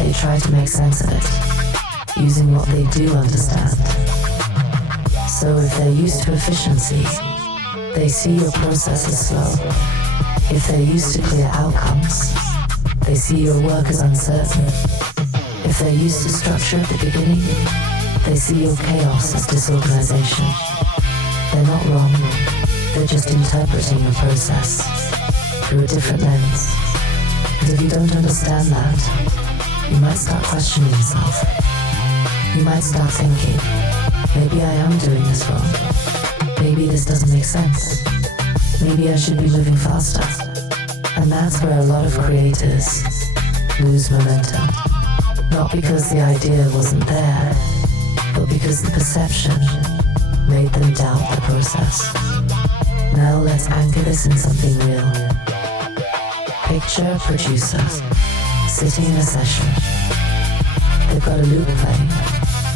they try to make sense of it, using what they do understand. So if they're used to efficiency, they see your process as slow. If they're used to clear outcomes, they see your work as uncertain. If they're used to structure at the beginning, they see your chaos as disorganization. They're not wrong, they're just interpreting your process through a different lens. And if you don't understand that, you might start questioning yourself. You might start thinking, maybe I am doing this wrong. Maybe this doesn't make sense. Maybe I should be moving faster. And that's where a lot of creators lose momentum. Not because the idea wasn't there, but because the perception made them doubt the process. Now let's anchor this in something real. Picture a producer sitting in a session. They've got a loop playing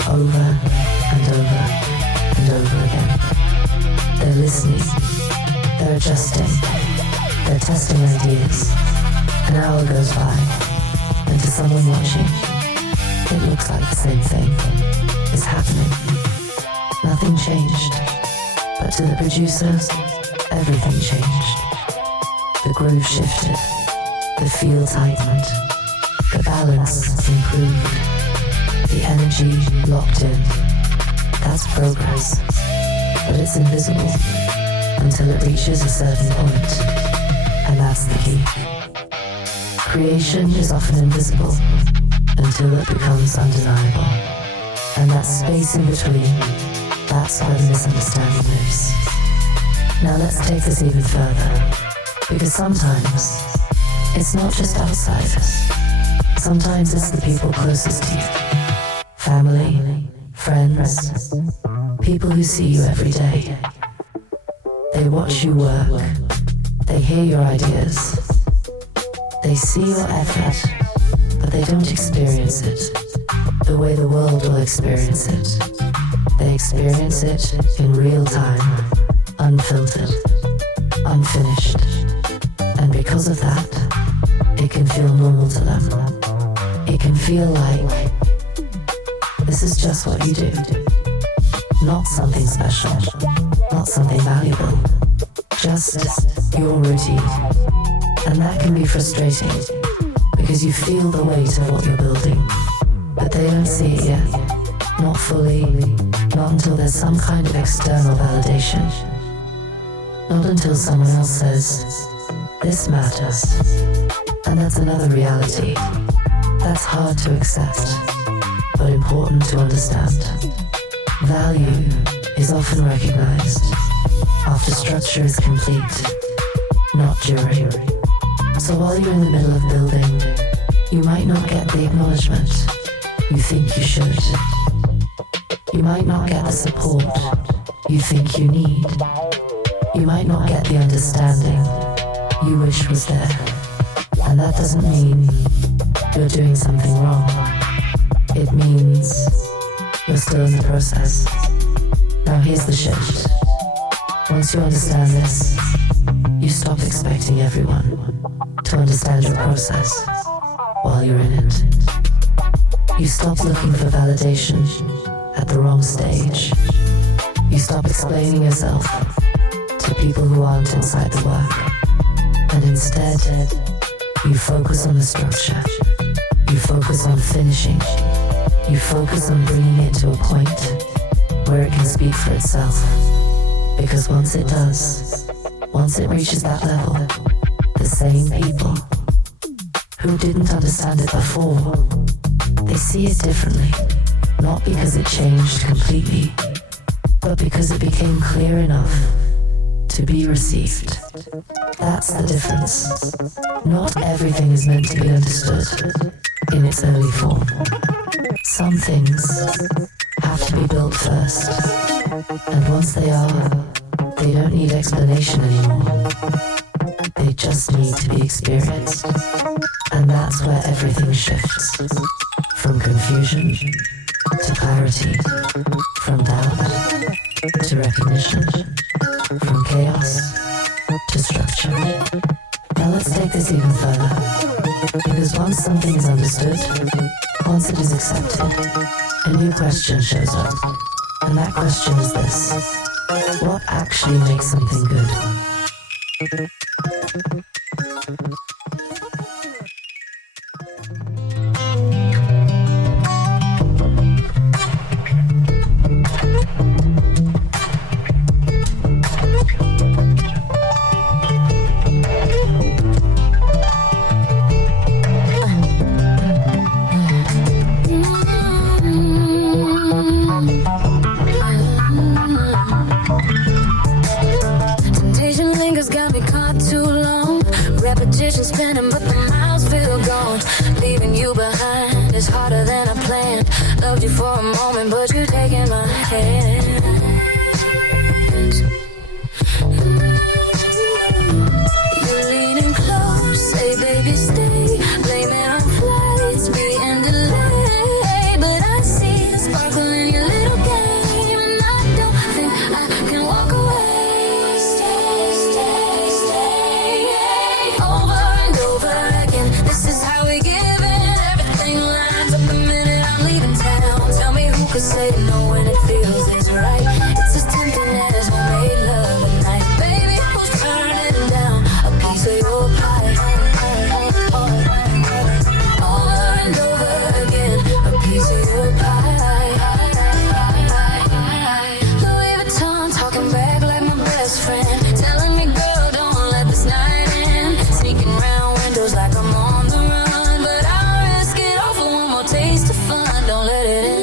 over and over and over again. They're listening, they're adjusting, they're testing ideas. An hour goes by, and to someone watching, it looks like the same thing is happening. Nothing changed, but to the producers, everything changed. The groove shifted, the feel tightened, the balance improved, the energy locked in. That's progress, but it's invisible until it reaches a certain point, and that's the key. Creation is often invisible until it becomes undeniable. And that space in between, that's where the misunderstanding lives. Now let's take this even further, because sometimes it's not just outsiders. Sometimes it's the people closest to you. Family, friends, people who see you every day. They watch you work. They hear your ideas. They see your effort, but they don't experience it the way the world will experience it. They experience it in real time, unfiltered, unfinished. And because of that, it can feel normal to them. It can feel like this is just what you do. Not something special, not something valuable, just your routine. And that can be frustrating because you feel the weight of what you're building, but they don't see it yet, not fully, not until there's some kind of external validation, not until someone else says, this matters. And that's another reality. That's hard to accept, but important to understand. Value is often recognized after structure is complete, not during. So while you're in the middle of building, you might not get the acknowledgement you think you should. You might not get the support you think you need. You might not get the understanding you wish was there. And that doesn't mean you're doing something wrong. It means you're still in the process. Now here's the shift. Once you understand this, you stop expecting everyone to understand your process while you're in it. You stop looking for validation at the wrong stage. You stop explaining yourself to people who aren't inside the work. And instead, you focus on the structure. You focus on finishing. You focus on bringing it to a point where it can speak for itself. Because once it does, once it reaches that level, the same people who didn't understand it before, they see it differently, not because it changed completely, but because it became clear enough to be received. That's the difference. Not everything is meant to be understood in its early form. Some things have to be built first, and once they are, they don't need explanation anymore. They just need to be experienced. And that's where everything shifts. From confusion to clarity, from doubt to recognition, from chaos to structure. Now let's take this even further. Because once something is understood, once it is accepted, a new question shows up. And that question is this: what actually makes something good? Spinning, but the miles feel gone. Leaving you behind is harder than I planned. Loved you for a moment, but you're taking my hand. You're leaning close, say baby stay. Blame it on flights being delayed, but I see a sparkle in your little game, and I don't think I can walk away. Say no when it feels it's right. It's as tempting as homemade love at night. Baby, who's turning down a piece of your pie? Over and over again, a piece of your pie. Louis Vuitton talking back like my best friend, telling me, girl, don't let this night end. Sneaking round windows like I'm on the run, but I'll risk it all for one more taste of fun. Don't let it end.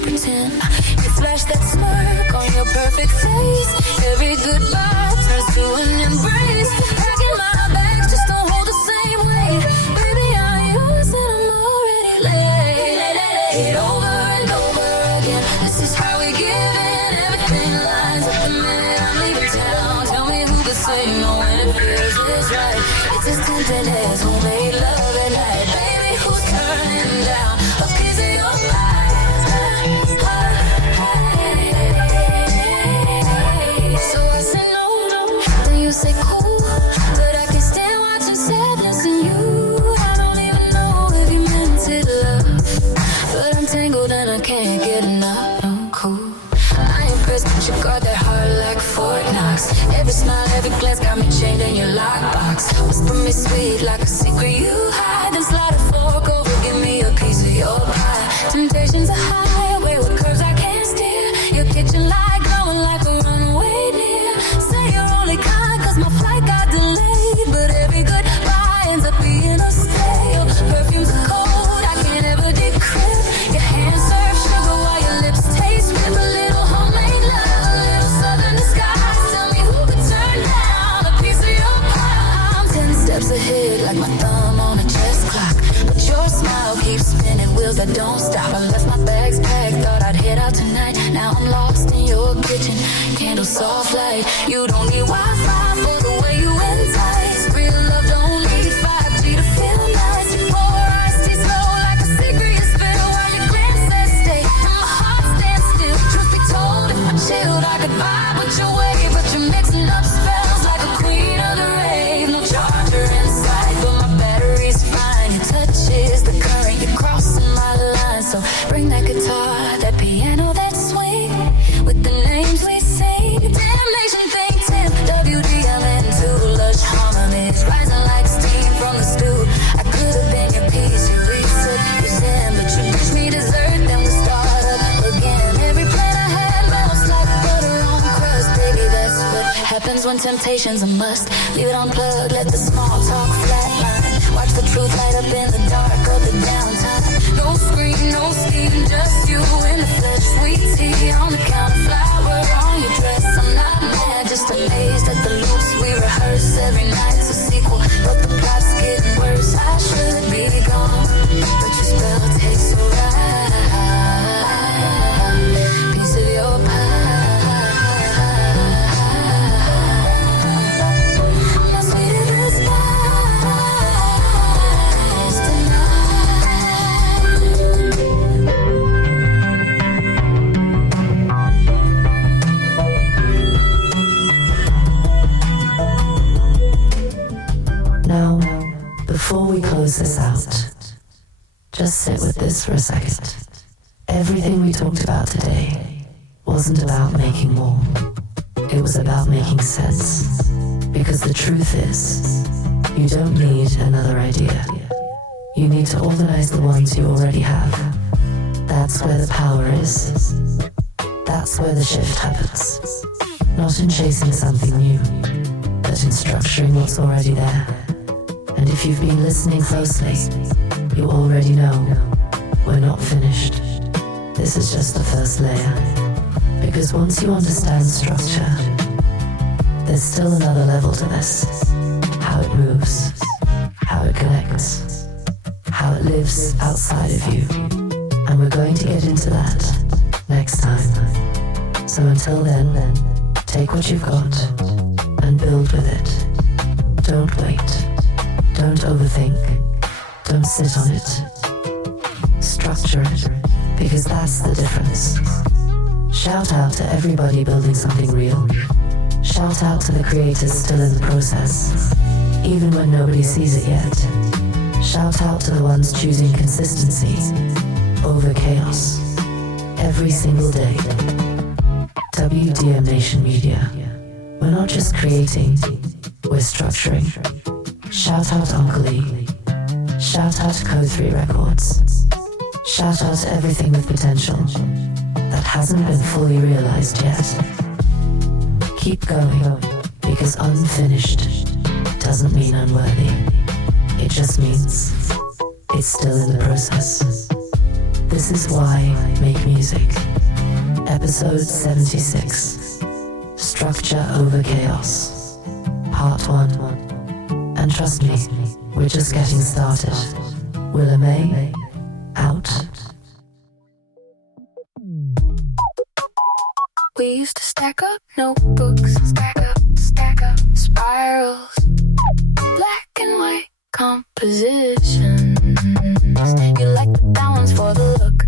You flash that smirk on your perfect face. Every goodbye turns to an embrace. Packing my bags just don't hold the same weight. Baby, I'm yours and I'm already late. Over and over again, this is how we give in. Everything lines up the minute I'm leaving town. Tell me who could say no when it feels this right. It's as tempting as homemade love at night. Baby, who's turning down a piece of your pie? So I say no, then you say cool, but I can stand watching sadness in you. I don't even know if you meant it, love, but I'm tangled and I can't get enough. No, cool. I ain't pressed, but you got that heart like Fort Knox. Every smile, every glance got me chained in your lockbox. Whisper me sweet like a secret you hide, then slide a fork over, give me a piece of your pie. Temptations are high, away with curves I can't steer. Your kitchen light glowing like a runaway deer. Say you're only kind cause my flight got delayed, but every goodbye ends up being a stay. Your perfume's cold, I can't ever decrypt. Your hands serve sugar while your lips taste whip. A little homemade love, a little southern disguise. Tell me who could turn down a piece of your pie. I'm 10 steps ahead like my thumb on a chess clock, but your smile keeps spinning wheels that don't stop. I left my bags packed, thought I'd head out tonight. Now I'm lost in your kitchen, candle soft light. You don't need Wi-Fi for the way you entice. Real love don't need 5G to feel nice. You pour iced tea slow like a secret you spill while your glances stay. And my heart stands still. Truth be told, if I chilled, I could vibe with your way, but you're mixing up spells like a queen of the rave. No charger inside, but my battery's fine. Your touch is the current, you're crossing my line. So bring that guitar, that piano, that swing, with the names we sing. Damnation think Tim, WDMN, two lush harmonies rising like steam from the stew. I could have been your piece, you reset, you zen, but you dish me dessert, then we start up again. Every plan I had melts like butter on crust. Baby, that's what happens when temptation's a must. Leave it unplugged, let the small talk flatline. Watch the truth light up in the dark of the downtime. No close this out, just sit with this for a second. Everything we talked about today wasn't about making more. It was about making sense. Because the truth is, you don't need another idea. You need to organize the ones you already have. That's where the power is. That's where the shift happens. Not in chasing something new, but in structuring what's already there. And if you've been listening closely, you already know we're not finished. This is just the first layer. Because once you understand structure, there's still another level to this. How it moves, how it connects, how it lives outside of you. And we're going to get into that next time. So until then, take what you've got and build with it. Don't wait. Don't overthink. Don't sit on it. Structure it, because that's the difference. Shout out to everybody building something real. Shout out to the creators still in the process, even when nobody sees it yet. Shout out to the ones choosing consistency over chaos every single day. WDM Nation Media. We're not just creating, we're structuring. Shout out Uncle E. Shout out Code 3 Records. Shout out to everything with potential that hasn't been fully realized yet. Keep going, because unfinished doesn't mean unworthy. It just means it's still in the process. This is why Make Music. Episode 76. Structure over chaos. Part 1. And trust me, we're just getting started. Willa May, out. We used to stack up notebooks, stack up spirals, black and white compositions. You like the balance for the look.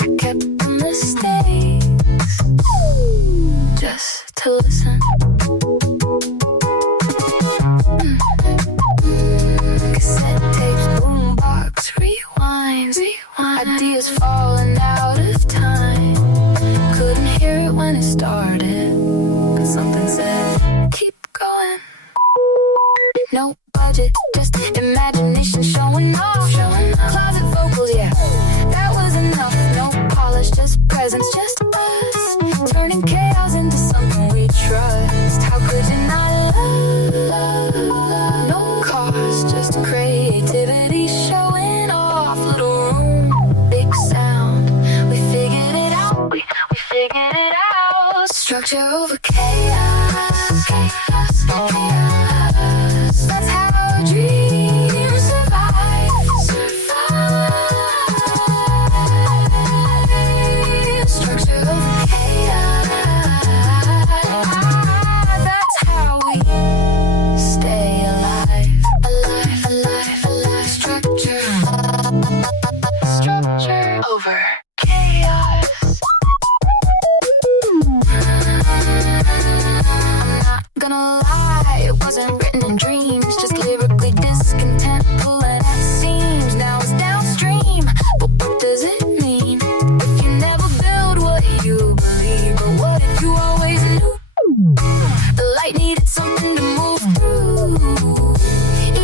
I kept the mistakes just to listen. Cassette tapes, boombox, rewinds. Ideas falling out of time. Couldn't hear it when it started, but something said, keep going. No budget, just imagination showing off. Closet vocals, yeah, that was enough. No polish, just presence, just us. Turning chaos into something we trust. How could you not love? No cost, just creativity showing off. Little room, big sound. We figured it out. We figured it out. Structure over chaos. That's how our dreams survive. Structure over chaos. That's how we stay alive. Alive. Structure over chaos. I'm not gonna lie, it wasn't written in dreams, just lyrically discontent, pulling at seams. Now it's downstream, but what does it mean? If you never build what you believe, but what if you always knew the light needed something to move through?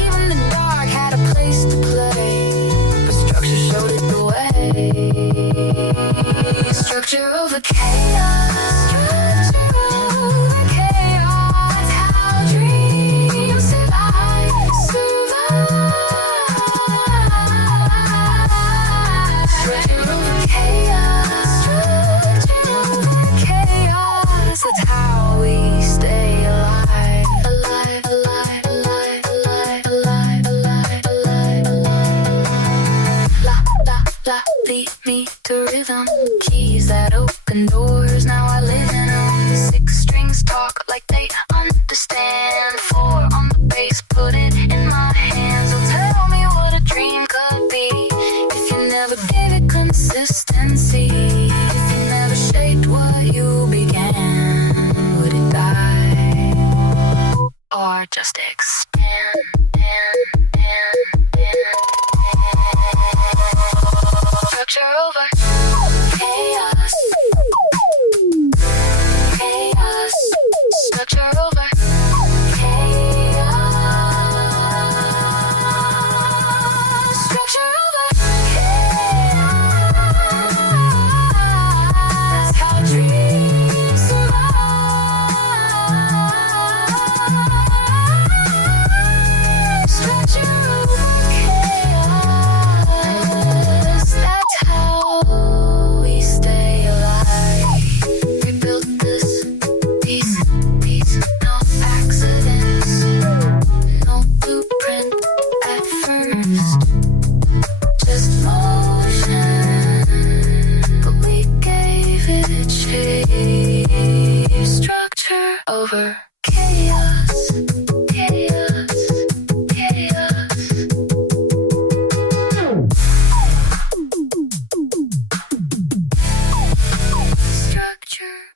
Even the dark had a place to play, but structure showed it the way. Structure over chaos. That's how we stay alive. La, lead me to rhythm. Keys that open doors. Now I live in them. 6 strings talk like they understand. 4 on the bass, put it in my hands. So tell me what a dream could be if you never gave it consistency. If you never shaped what you began, would it die or just expand?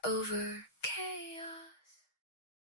over chaos.